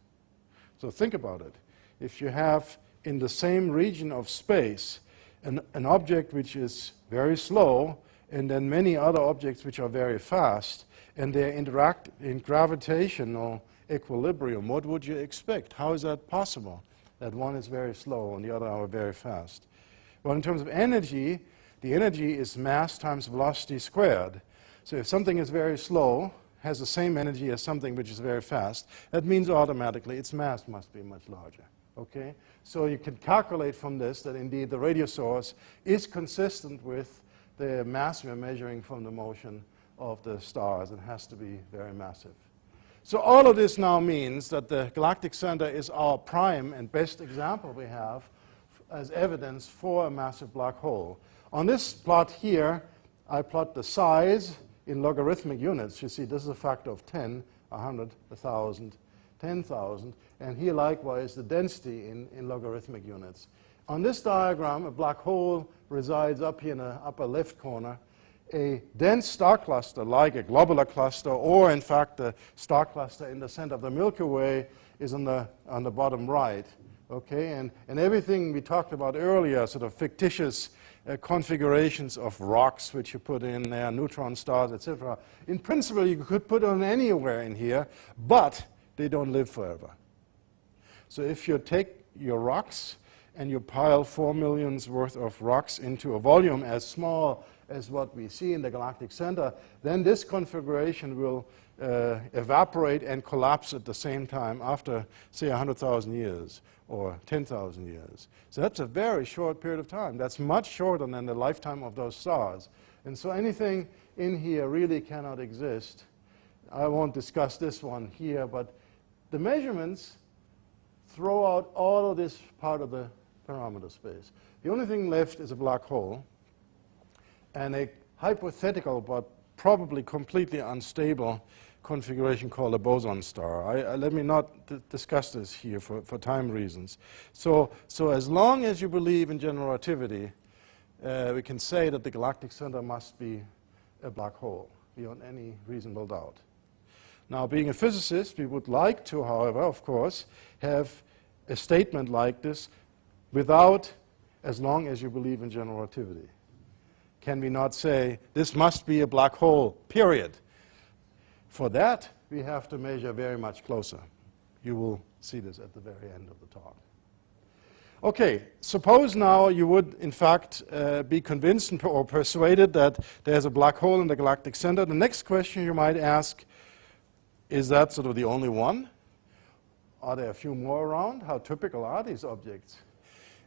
So think about it. If you have in the same region of space an object which is very slow, and then many other objects which are very fast, and they interact in gravitational equilibrium, what would you expect? How is that possible, that one is very slow and the other are very fast? Well, in terms of energy, the energy is mass times velocity squared. So if something is very slow, has the same energy as something which is very fast, that means automatically its mass must be much larger. Okay? So you can calculate from this that indeed the radio source is consistent with the mass we're measuring from the motion of the stars. It has to be very massive. So all of this now means that the galactic center is our prime and best example we have as evidence for a massive black hole. On this plot here, I plot the size in logarithmic units. You see, this is a factor of 10, 100, 1,000, 10,000. And here, likewise, the density in logarithmic units. On this diagram, a black hole resides up here in the upper left corner. A dense star cluster, like a globular cluster, or in fact the star cluster in the center of the Milky Way, is on the bottom right. Okay, and everything we talked about earlier, sort of fictitious configurations of rocks which you put in there, neutron stars, etc. In principle, you could put them anywhere in here, but they don't live forever. So if you take your rocks and you pile 4 million worth of rocks into a volume as small as what we see in the galactic center, then this configuration will evaporate and collapse at the same time after, say, 100,000 years or 10,000 years. So that's a very short period of time. That's much shorter than the lifetime of those stars. And so anything in here really cannot exist. I won't discuss this one here, but the measurements throw out all of this part of the parameter space. The only thing left is a black hole and a hypothetical but probably completely unstable configuration called a boson star. Let me not discuss this here for time reasons. So as long as you believe in general relativity, we can say that the galactic center must be a black hole, beyond any reasonable doubt. Now, being a physicist, we would like to, however, of course, have a statement like this without, as long as you believe in general relativity. Can we not say, this must be a black hole, period? For that, we have to measure very much closer. You will see this at the very end of the talk. Okay, suppose now you would, in fact, be convinced or persuaded that there's a black hole in the galactic center. The next question you might ask, is that sort of the only one? Are there a few more around? How typical are these objects?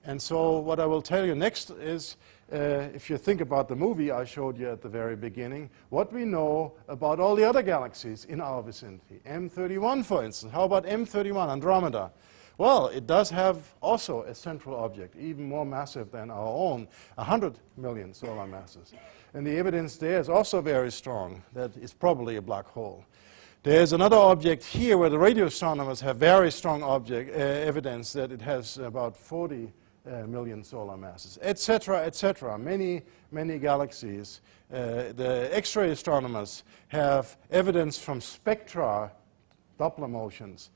And so what I will tell you next is, if you think about the movie I showed you at the very beginning, what we know about all the other galaxies in our vicinity. M31, for instance. How about M31, Andromeda? Well, it does have also a central object, even more massive than our own, 100 million solar masses. And the evidence there is also very strong that it's probably a black hole. There's another object here where the radio astronomers have very strong evidence that it has about 40 million solar masses, etc., etc. Many, many galaxies. The X-ray astronomers have evidence from spectra, Doppler motions,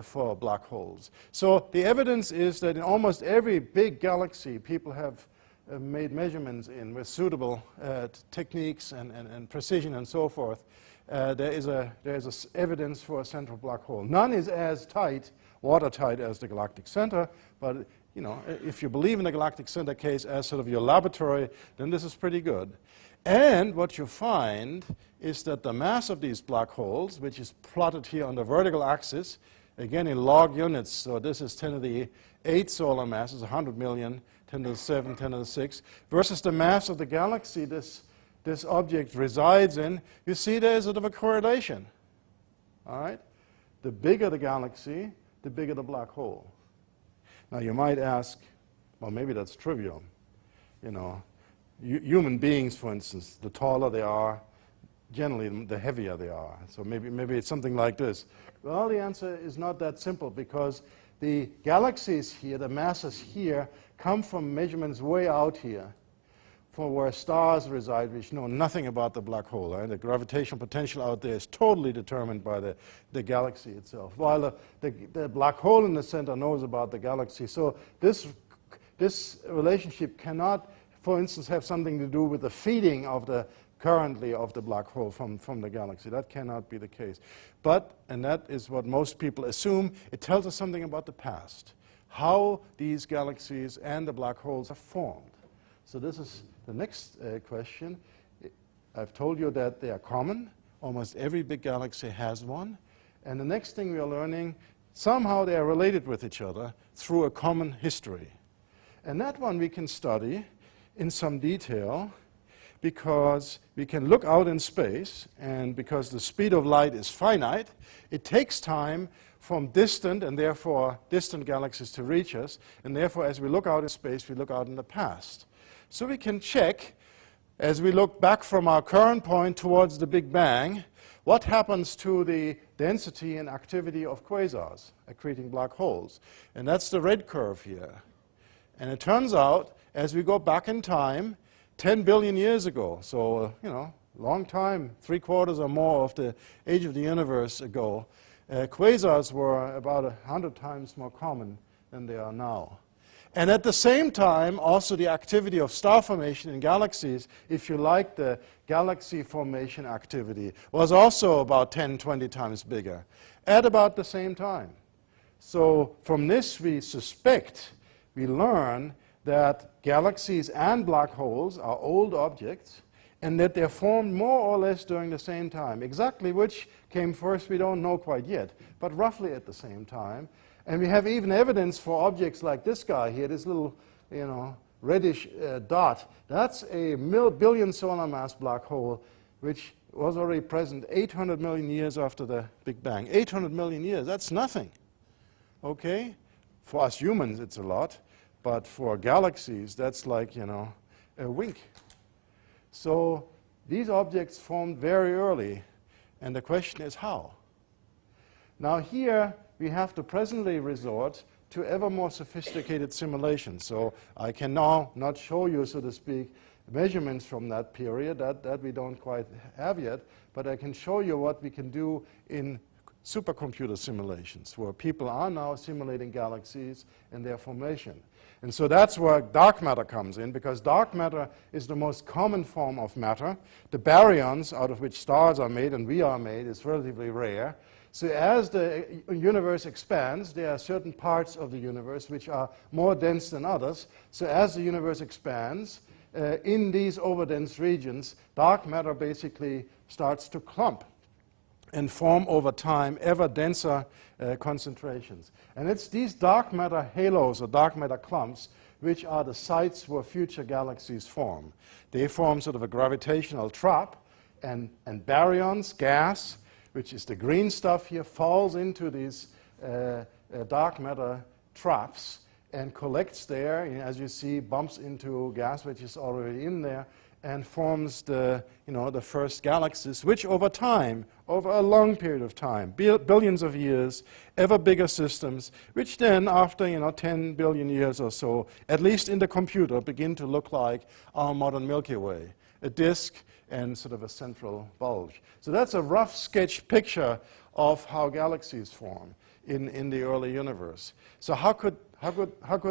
for black holes. So the evidence is that in almost every big galaxy, people have made measurements in with suitable techniques and precision and so forth. There is evidence for a central black hole. None is as tight, watertight as the galactic center, but you know, if you believe in the galactic center case as sort of your laboratory, then this is pretty good. And what you find is that the mass of these black holes, which is plotted here on the vertical axis, again in log units, so this is 10 to the 8 solar masses, 100 million, 10 to the 7, 10 to the 6, versus the mass of the galaxy this object resides in, you see there's sort of a correlation. All right? The bigger the galaxy, the bigger the black hole. Now you might ask, well, maybe that's trivial. You know, human beings, for instance, the taller they are, generally the heavier they are. So maybe it's something like this. Well, the answer is not that simple, because the galaxies here, the masses here, come from measurements way out here, for where stars reside, which know nothing about the black hole. Right? The gravitational potential out there is totally determined by the galaxy itself, while the black hole in the center knows about the galaxy. So this this relationship cannot, for instance, have something to do with the feeding of the currently of the black hole from the galaxy. That cannot be the case. But, and that is what most people assume, it tells us something about the past, how these galaxies and the black holes are formed. So this is the next question. I've told you that they are common. Almost every big galaxy has one. And the next thing we are learning, somehow they are related with each other through a common history. And that one we can study in some detail because we can look out in space, and because the speed of light is finite, it takes time from distant and therefore distant galaxies to reach us, and therefore as we look out in space, we look out in the past. So we can check, as we look back from our current point towards the Big Bang, what happens to the density and activity of quasars, accreting black holes. And that's the red curve here. And it turns out, as we go back in time, 10 billion years ago, so, long time, 3/4 or more of the age of the universe ago, quasars were about 100 times more common than they are now. And at the same time, also the activity of star formation in galaxies, if you like, the galaxy formation activity, was also about 10, 20 times bigger at about the same time. So from this we suspect, we learn that galaxies and black holes are old objects and that they're formed more or less during the same time. Exactly which came first we don't know quite yet, but roughly at the same time. And we have even evidence for objects like this guy here, this little, reddish dot. That's a billion solar mass black hole, which was already present 800 million years after the Big Bang. 800 million years, that's nothing. Okay? For us humans, it's a lot. But for galaxies, that's like, a wink. So these objects formed very early. And the question is how? Now here, we have to presently resort to ever more sophisticated simulations. So I can now not show you, so to speak, measurements from that period that we don't quite have yet, but I can show you what we can do in supercomputer simulations, where people are now simulating galaxies and their formation. And so that's where dark matter comes in, because dark matter is the most common form of matter. The baryons, out of which stars are made and we are made, is relatively rare. So as the universe expands, there are certain parts of the universe which are more dense than others. So as the universe expands, in these overdense regions, dark matter basically starts to clump and form over time ever denser concentrations. And it's these dark matter halos or dark matter clumps which are the sites where future galaxies form. They form sort of a gravitational trap, and baryons, gas, which is the green stuff here, falls into these dark matter traps and collects there, and as you see, bumps into gas which is already in there, and forms the first galaxies, which over time, over a long period of time, billions of years, ever bigger systems, which then after 10 billion years or so, at least in the computer, begin to look like our modern Milky Way, a disk and sort of a central bulge. So that's a rough sketch picture of how galaxies form in the early universe. So how could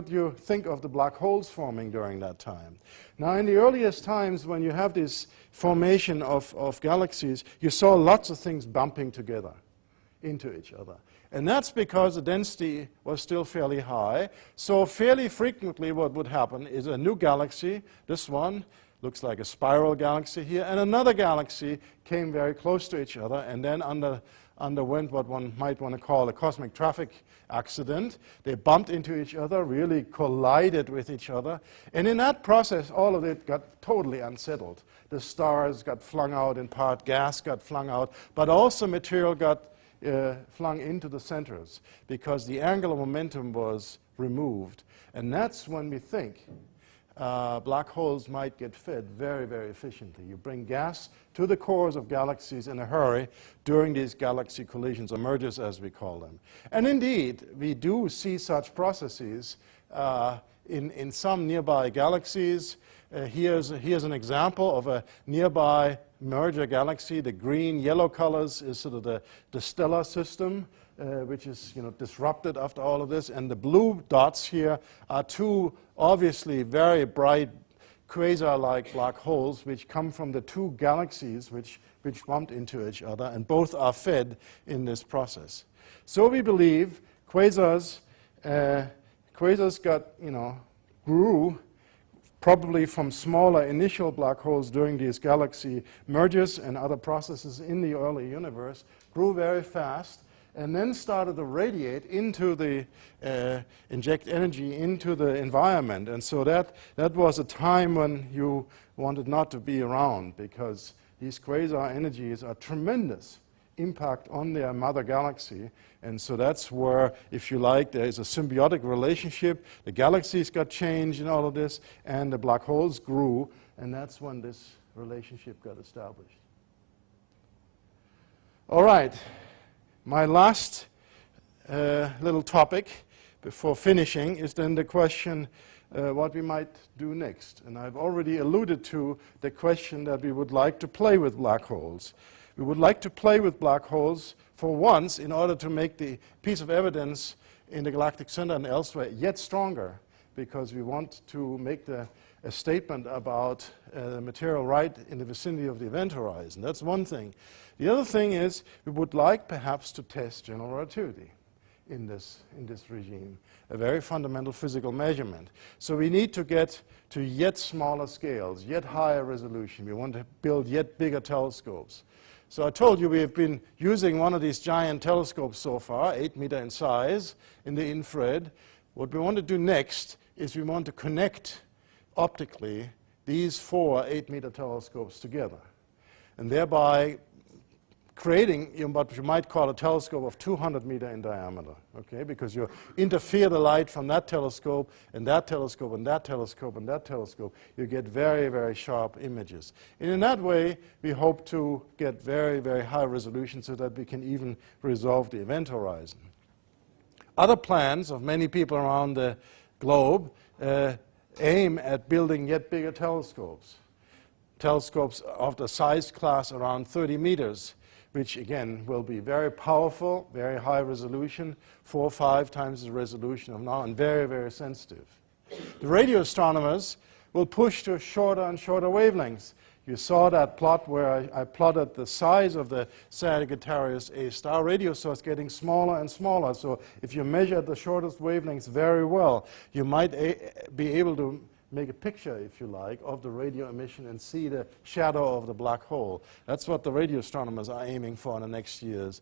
you think of the black holes forming during that time? Now, in the earliest times, when you have this formation of galaxies, you saw lots of things bumping together into each other. And that's because the density was still fairly high. So fairly frequently what would happen is a new galaxy, this one, looks like a spiral galaxy here, and another galaxy came very close to each other and then underwent what one might want to call a cosmic traffic accident. They bumped into each other, really collided with each other, and in that process all of it got totally unsettled. The stars got flung out in part, gas got flung out, but also material got flung into the centers because the angular momentum was removed. And that's when we think black holes might get fed very, very efficiently. You bring gas to the cores of galaxies in a hurry during these galaxy collisions, or mergers as we call them. And indeed, we do see such processes in some nearby galaxies. Here's an example of a nearby merger galaxy. The green, yellow colors is sort of the stellar system. which is disrupted after all of this. And the blue dots here are two obviously very bright quasar-like black holes which come from the two galaxies which bumped into each other, and both are fed in this process. So we believe quasars grew probably from smaller initial black holes during these galaxy mergers and other processes in the early universe, grew very fast, and then started to radiate into the, inject energy into the environment. And so that was a time when you wanted not to be around, because these quasar energies are tremendous impact on their mother galaxy. And so that's where, if you like, there is a symbiotic relationship. The galaxies got changed in all of this, and the black holes grew, and that's when this relationship got established. All right. My last little topic before finishing is then the question what we might do next. And I've already alluded to the question that we would like to play with black holes. We would like to play with black holes for once in order to make the piece of evidence in the galactic center and elsewhere yet stronger, because we want to make a statement about material right in the vicinity of the event horizon. That's one thing. The other thing is we would like perhaps to test general relativity in this regime, a very fundamental physical measurement. So we need to get to yet smaller scales, yet higher resolution. We want to build yet bigger telescopes. So I told you we have been using one of these giant telescopes so far, 8 meter in size, in the infrared. What we want to do next is we want to connect optically these 4 8-meter telescopes together, and thereby creating what you might call a telescope of 200 meter in diameter, okay? Because you interfere the light from that telescope and that telescope and that telescope and that telescope, you get very, very sharp images. And in that way, we hope to get very, very high resolution so that we can even resolve the event horizon. Other plans of many people around the globe aim at building yet bigger telescopes. Telescopes of the size class around 30 meters, which again will be very powerful, very high resolution, 4 or 5 times the resolution of now, and very, very sensitive. The radio astronomers will push to shorter and shorter wavelengths. You saw that plot where I plotted the size of the Sagittarius A star radio source getting smaller and smaller. So if you measure the shortest wavelengths very well, you might be able to make a picture, if you like, of the radio emission and see the shadow of the black hole. That's what the radio astronomers are aiming for in the next years.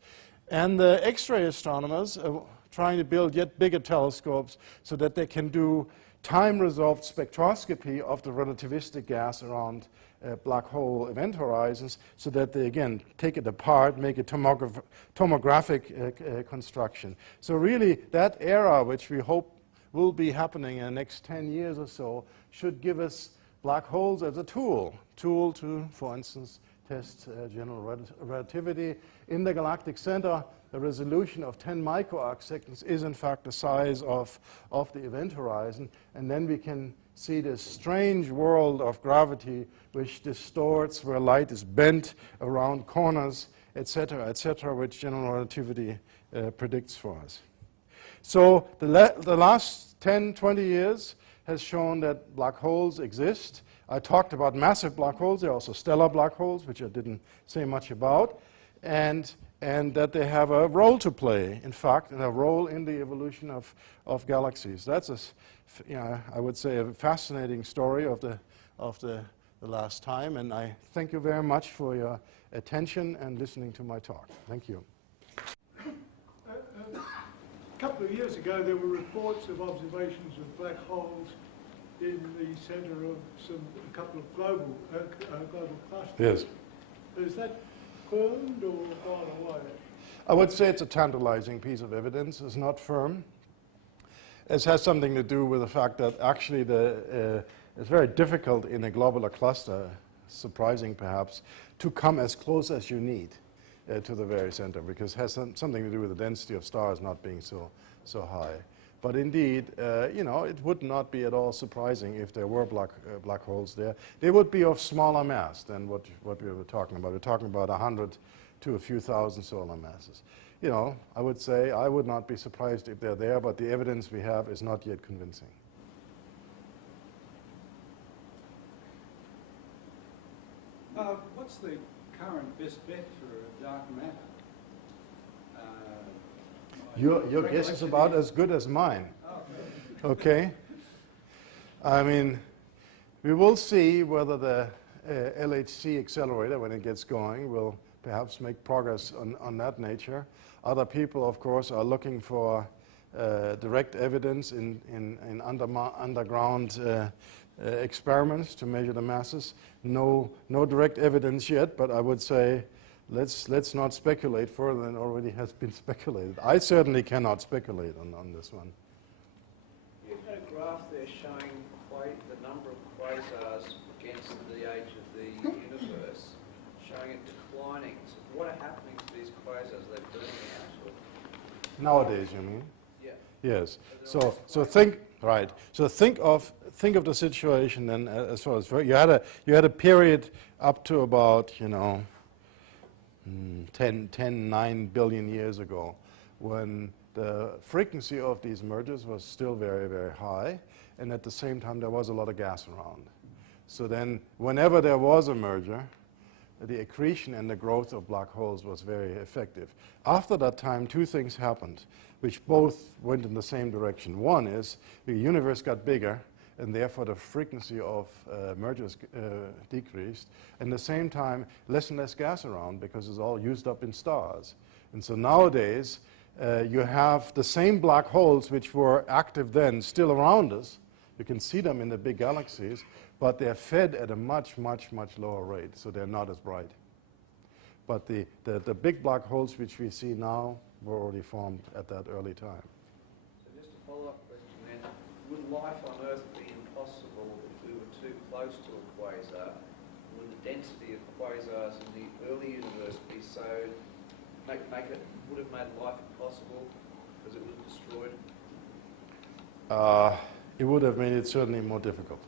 And the X-ray astronomers are trying to build yet bigger telescopes so that they can do time-resolved spectroscopy of the relativistic gas around black hole event horizons, so that they, again, take it apart, make a tomographic construction. So really, that era, which we hope will be happening in the next 10 years or so, should give us black holes as a tool to, for instance, test general relativity. In the galactic center, the resolution of 10 microarc seconds is in fact the size of the event horizon, and then we can see this strange world of gravity which distorts, where light is bent around corners, etc., which general relativity predicts for us. So the last 10, 20 years has shown that black holes exist. I talked about massive black holes. There are also stellar black holes, which I didn't say much about, and that they have a role to play, in fact, and a role in the evolution of galaxies. That's I would say a fascinating story of the last time, and I thank you very much for your attention and listening to my talk. Thank you. A couple of years ago, there were reports of observations of black holes in the center of a couple of global clusters. Yes. Has that firmed or gone away? I would say it's a tantalizing piece of evidence. It's not firm. It has something to do with the fact that actually it's very difficult in a globular cluster, surprising perhaps, to come as close as you need to the very center, because it has something to do with the density of stars not being so high. But indeed, it would not be at all surprising if there were black holes there. They would be of smaller mass than what we were talking about. We're talking about 100 to a few thousand solar masses. you know, I would say I would not be surprised if they're there, but the evidence we have is not yet convincing. What's the current best bet for dark matter? Your guess is about as good as mine. Okay? I mean, we will see whether the LHC accelerator, when it gets going, will perhaps make progress on that nature. Other people, of course, are looking for direct evidence in underground experiments to measure the masses. No direct evidence yet, but I would say let's not speculate further than already has been speculated. I certainly cannot speculate on this one. You've got a graph there showing the number of quasars against the age of the universe, showing it declining. So what are happening to these quasars? They're burning out? Or? Nowadays, you mean? Yeah. Yes. So think right. So think of the situation then as far as you had a period up to about 9 billion years ago, when the frequency of these mergers was still very, very high, and at the same time there was a lot of gas around. So then whenever there was a merger, the accretion and the growth of black holes was very effective. After that time, two things happened, which both went in the same direction. One is the universe got bigger, and therefore the frequency of mergers decreased. And at the same time, less and less gas around because it's all used up in stars. And so nowadays, you have the same black holes which were active then still around us. You can see them in the big galaxies, but they're fed at a much, much, much lower rate, so they're not as bright. But the big black holes which we see now were already formed at that early time. So just a follow-up question then. Would life on Earth be impossible if we were too close to a quasar? Would the density of quasars in the early universe be so, would have made life impossible because it was destroyed? It would have made it certainly more difficult.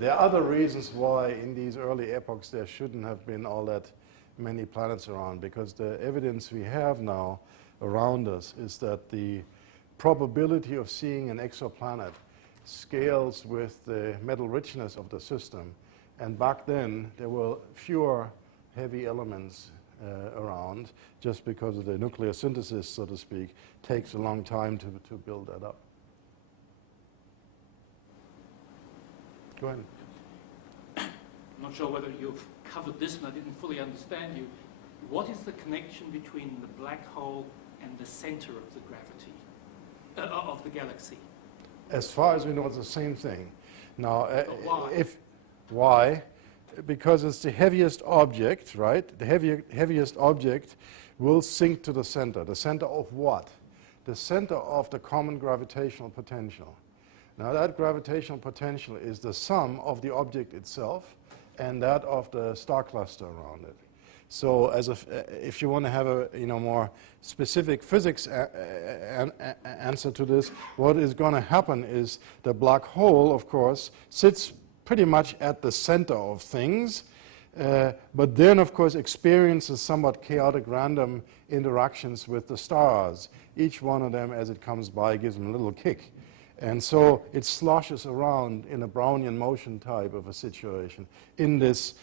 There are other reasons why in these early epochs there shouldn't have been all that many planets around, because the evidence we have now around us is that the probability of seeing an exoplanet scales with the metal richness of the system. And back then there were fewer heavy elements around, just because of the nuclear synthesis, so to speak, takes a long time to build that up. Go ahead. I'm not sure whether you've covered this, and I didn't fully understand you. What is the connection between the black hole and the center of the gravity of the galaxy? As far as we know, it's the same thing. Now, why? Why? Because it's the heaviest object, right? The heaviest object will sink to the center. The center of what? The center of the common gravitational potential. Now, that gravitational potential is the sum of the object itself and that of the star cluster around it. So, if you want to have a more specific physics answer to this, what is going to happen is the black hole, of course, sits pretty much at the center of things, but then, of course, experiences somewhat chaotic random interactions with the stars. Each one of them, as it comes by, gives them a little kick. And so it sloshes around in a Brownian motion type of a situation in this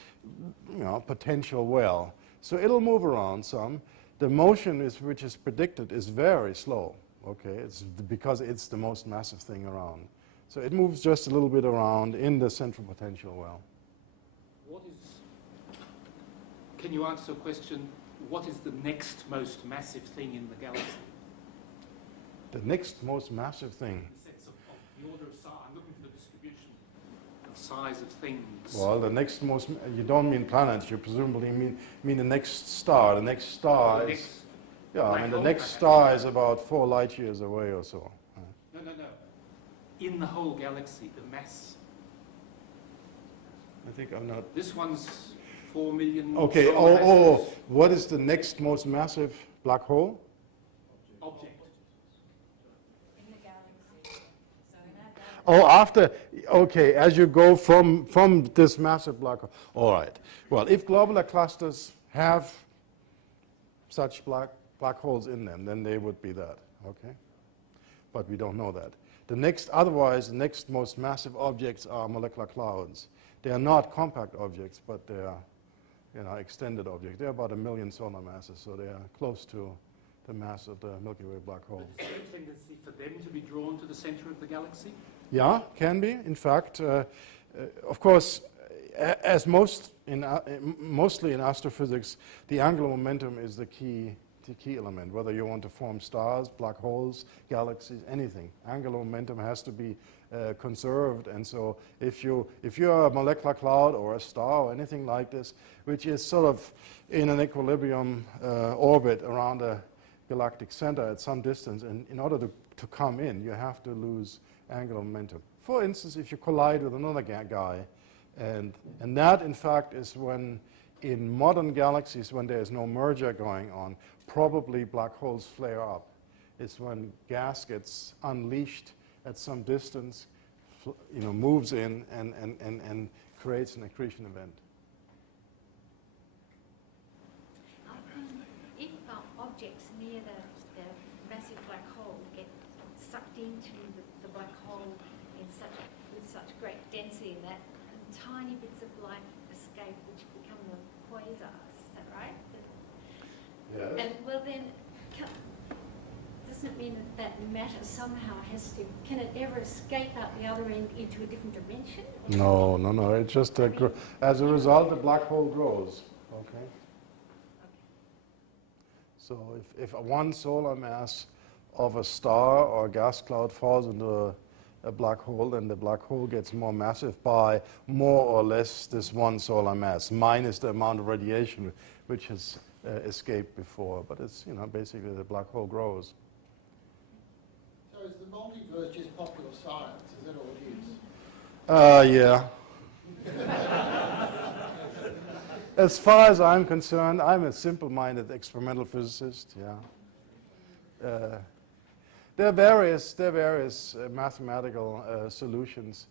potential well. So it'll move around some. The motion which is predicted is very slow. Okay, it's because it's the most massive thing around. So it moves just a little bit around in the central potential well. Can you answer a question, what is the next most massive thing in the galaxy? The next most massive thing? In the sense of the order of size. I'm looking for the distribution of size of things. Well, the next most, you don't mean planets, you presumably mean the next star. The next star is, the next star is about 4 light years away or so. No. In the whole galaxy, the mass. I think I'm not. This one's 4 million. Okay. What is the next most massive black hole? Object. In the galaxy. So in that galaxy. Okay, as you go from this massive black hole. All right. Well, if globular clusters have such black holes in them, then they would be that, okay? But we don't know that. Otherwise, the next most massive objects are molecular clouds. They are not compact objects, but they are, extended objects. They're about 1 million solar masses, so they are close to the mass of the Milky Way black hole. But is there a tendency for them to be drawn to the center of the galaxy? Yeah, can be. In fact, of course, as mostly in astrophysics, the angular momentum is the key element. Whether you want to form stars, black holes, galaxies, anything, angular momentum has to be conserved. And so, if you're a molecular cloud or a star or anything like this, which is sort of in an equilibrium orbit around a galactic center at some distance, and in order to come in, you have to lose angular momentum. For instance, if you collide with another guy, and that, in fact, is when, in modern galaxies, when there is no merger going on, probably black holes flare up. It's when gas gets unleashed at some distance, moves in and creates an accretion event. If objects near the massive black hole get sucked into the black hole with such great density in that, and tiny bits of light escape, which become the quasars, is that right? Yes. And well then, doesn't it mean that matter somehow can it ever escape out the other end into a different dimension? No. It's just as a result, the black hole grows. Okay. So if one solar mass of a star or a gas cloud falls into a black hole, then the black hole gets more massive by more or less this one solar mass, minus the amount of radiation which has escaped before. But it's, basically the black hole grows. So is the multiverse just popular science? Is that all it is? Yeah. As far as I'm concerned, I'm a simple-minded experimental physicist, yeah. There are various mathematical solutions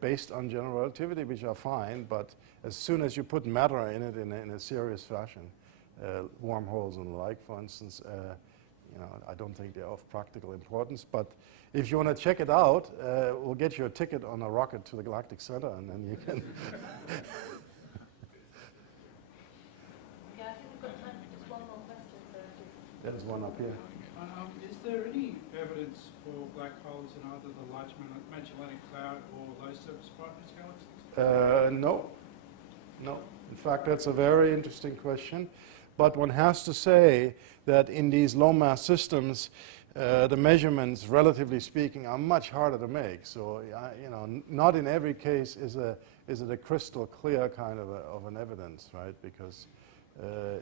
based on general relativity, which are fine, but as soon as you put matter in it in a serious fashion, wormholes and the like, for instance, I don't think they're of practical importance. But if you want to check it out, we'll get you a ticket on a rocket to the galactic center, and then you can. Yeah, I think we've got time for just one more question. There's one up here. Is there any evidence for black holes in either the Large Magellanic Cloud or those surface-brightness galaxies? No. In fact, that's a very interesting question. But one has to say that in these low-mass systems, the measurements, relatively speaking, are much harder to make. So, not in every case is it a crystal clear kind of an evidence, right? Because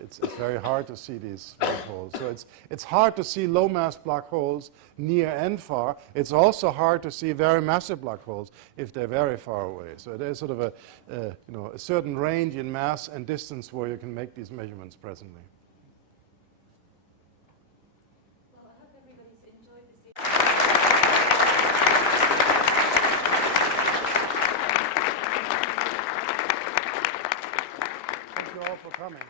it's very hard to see these black holes. So it's hard to see low-mass black holes near and far. It's also hard to see very massive black holes if they're very far away. So there's sort of a certain range in mass and distance where you can make these measurements presently. Well, I hope everybody's enjoyed this. Thank you all for coming.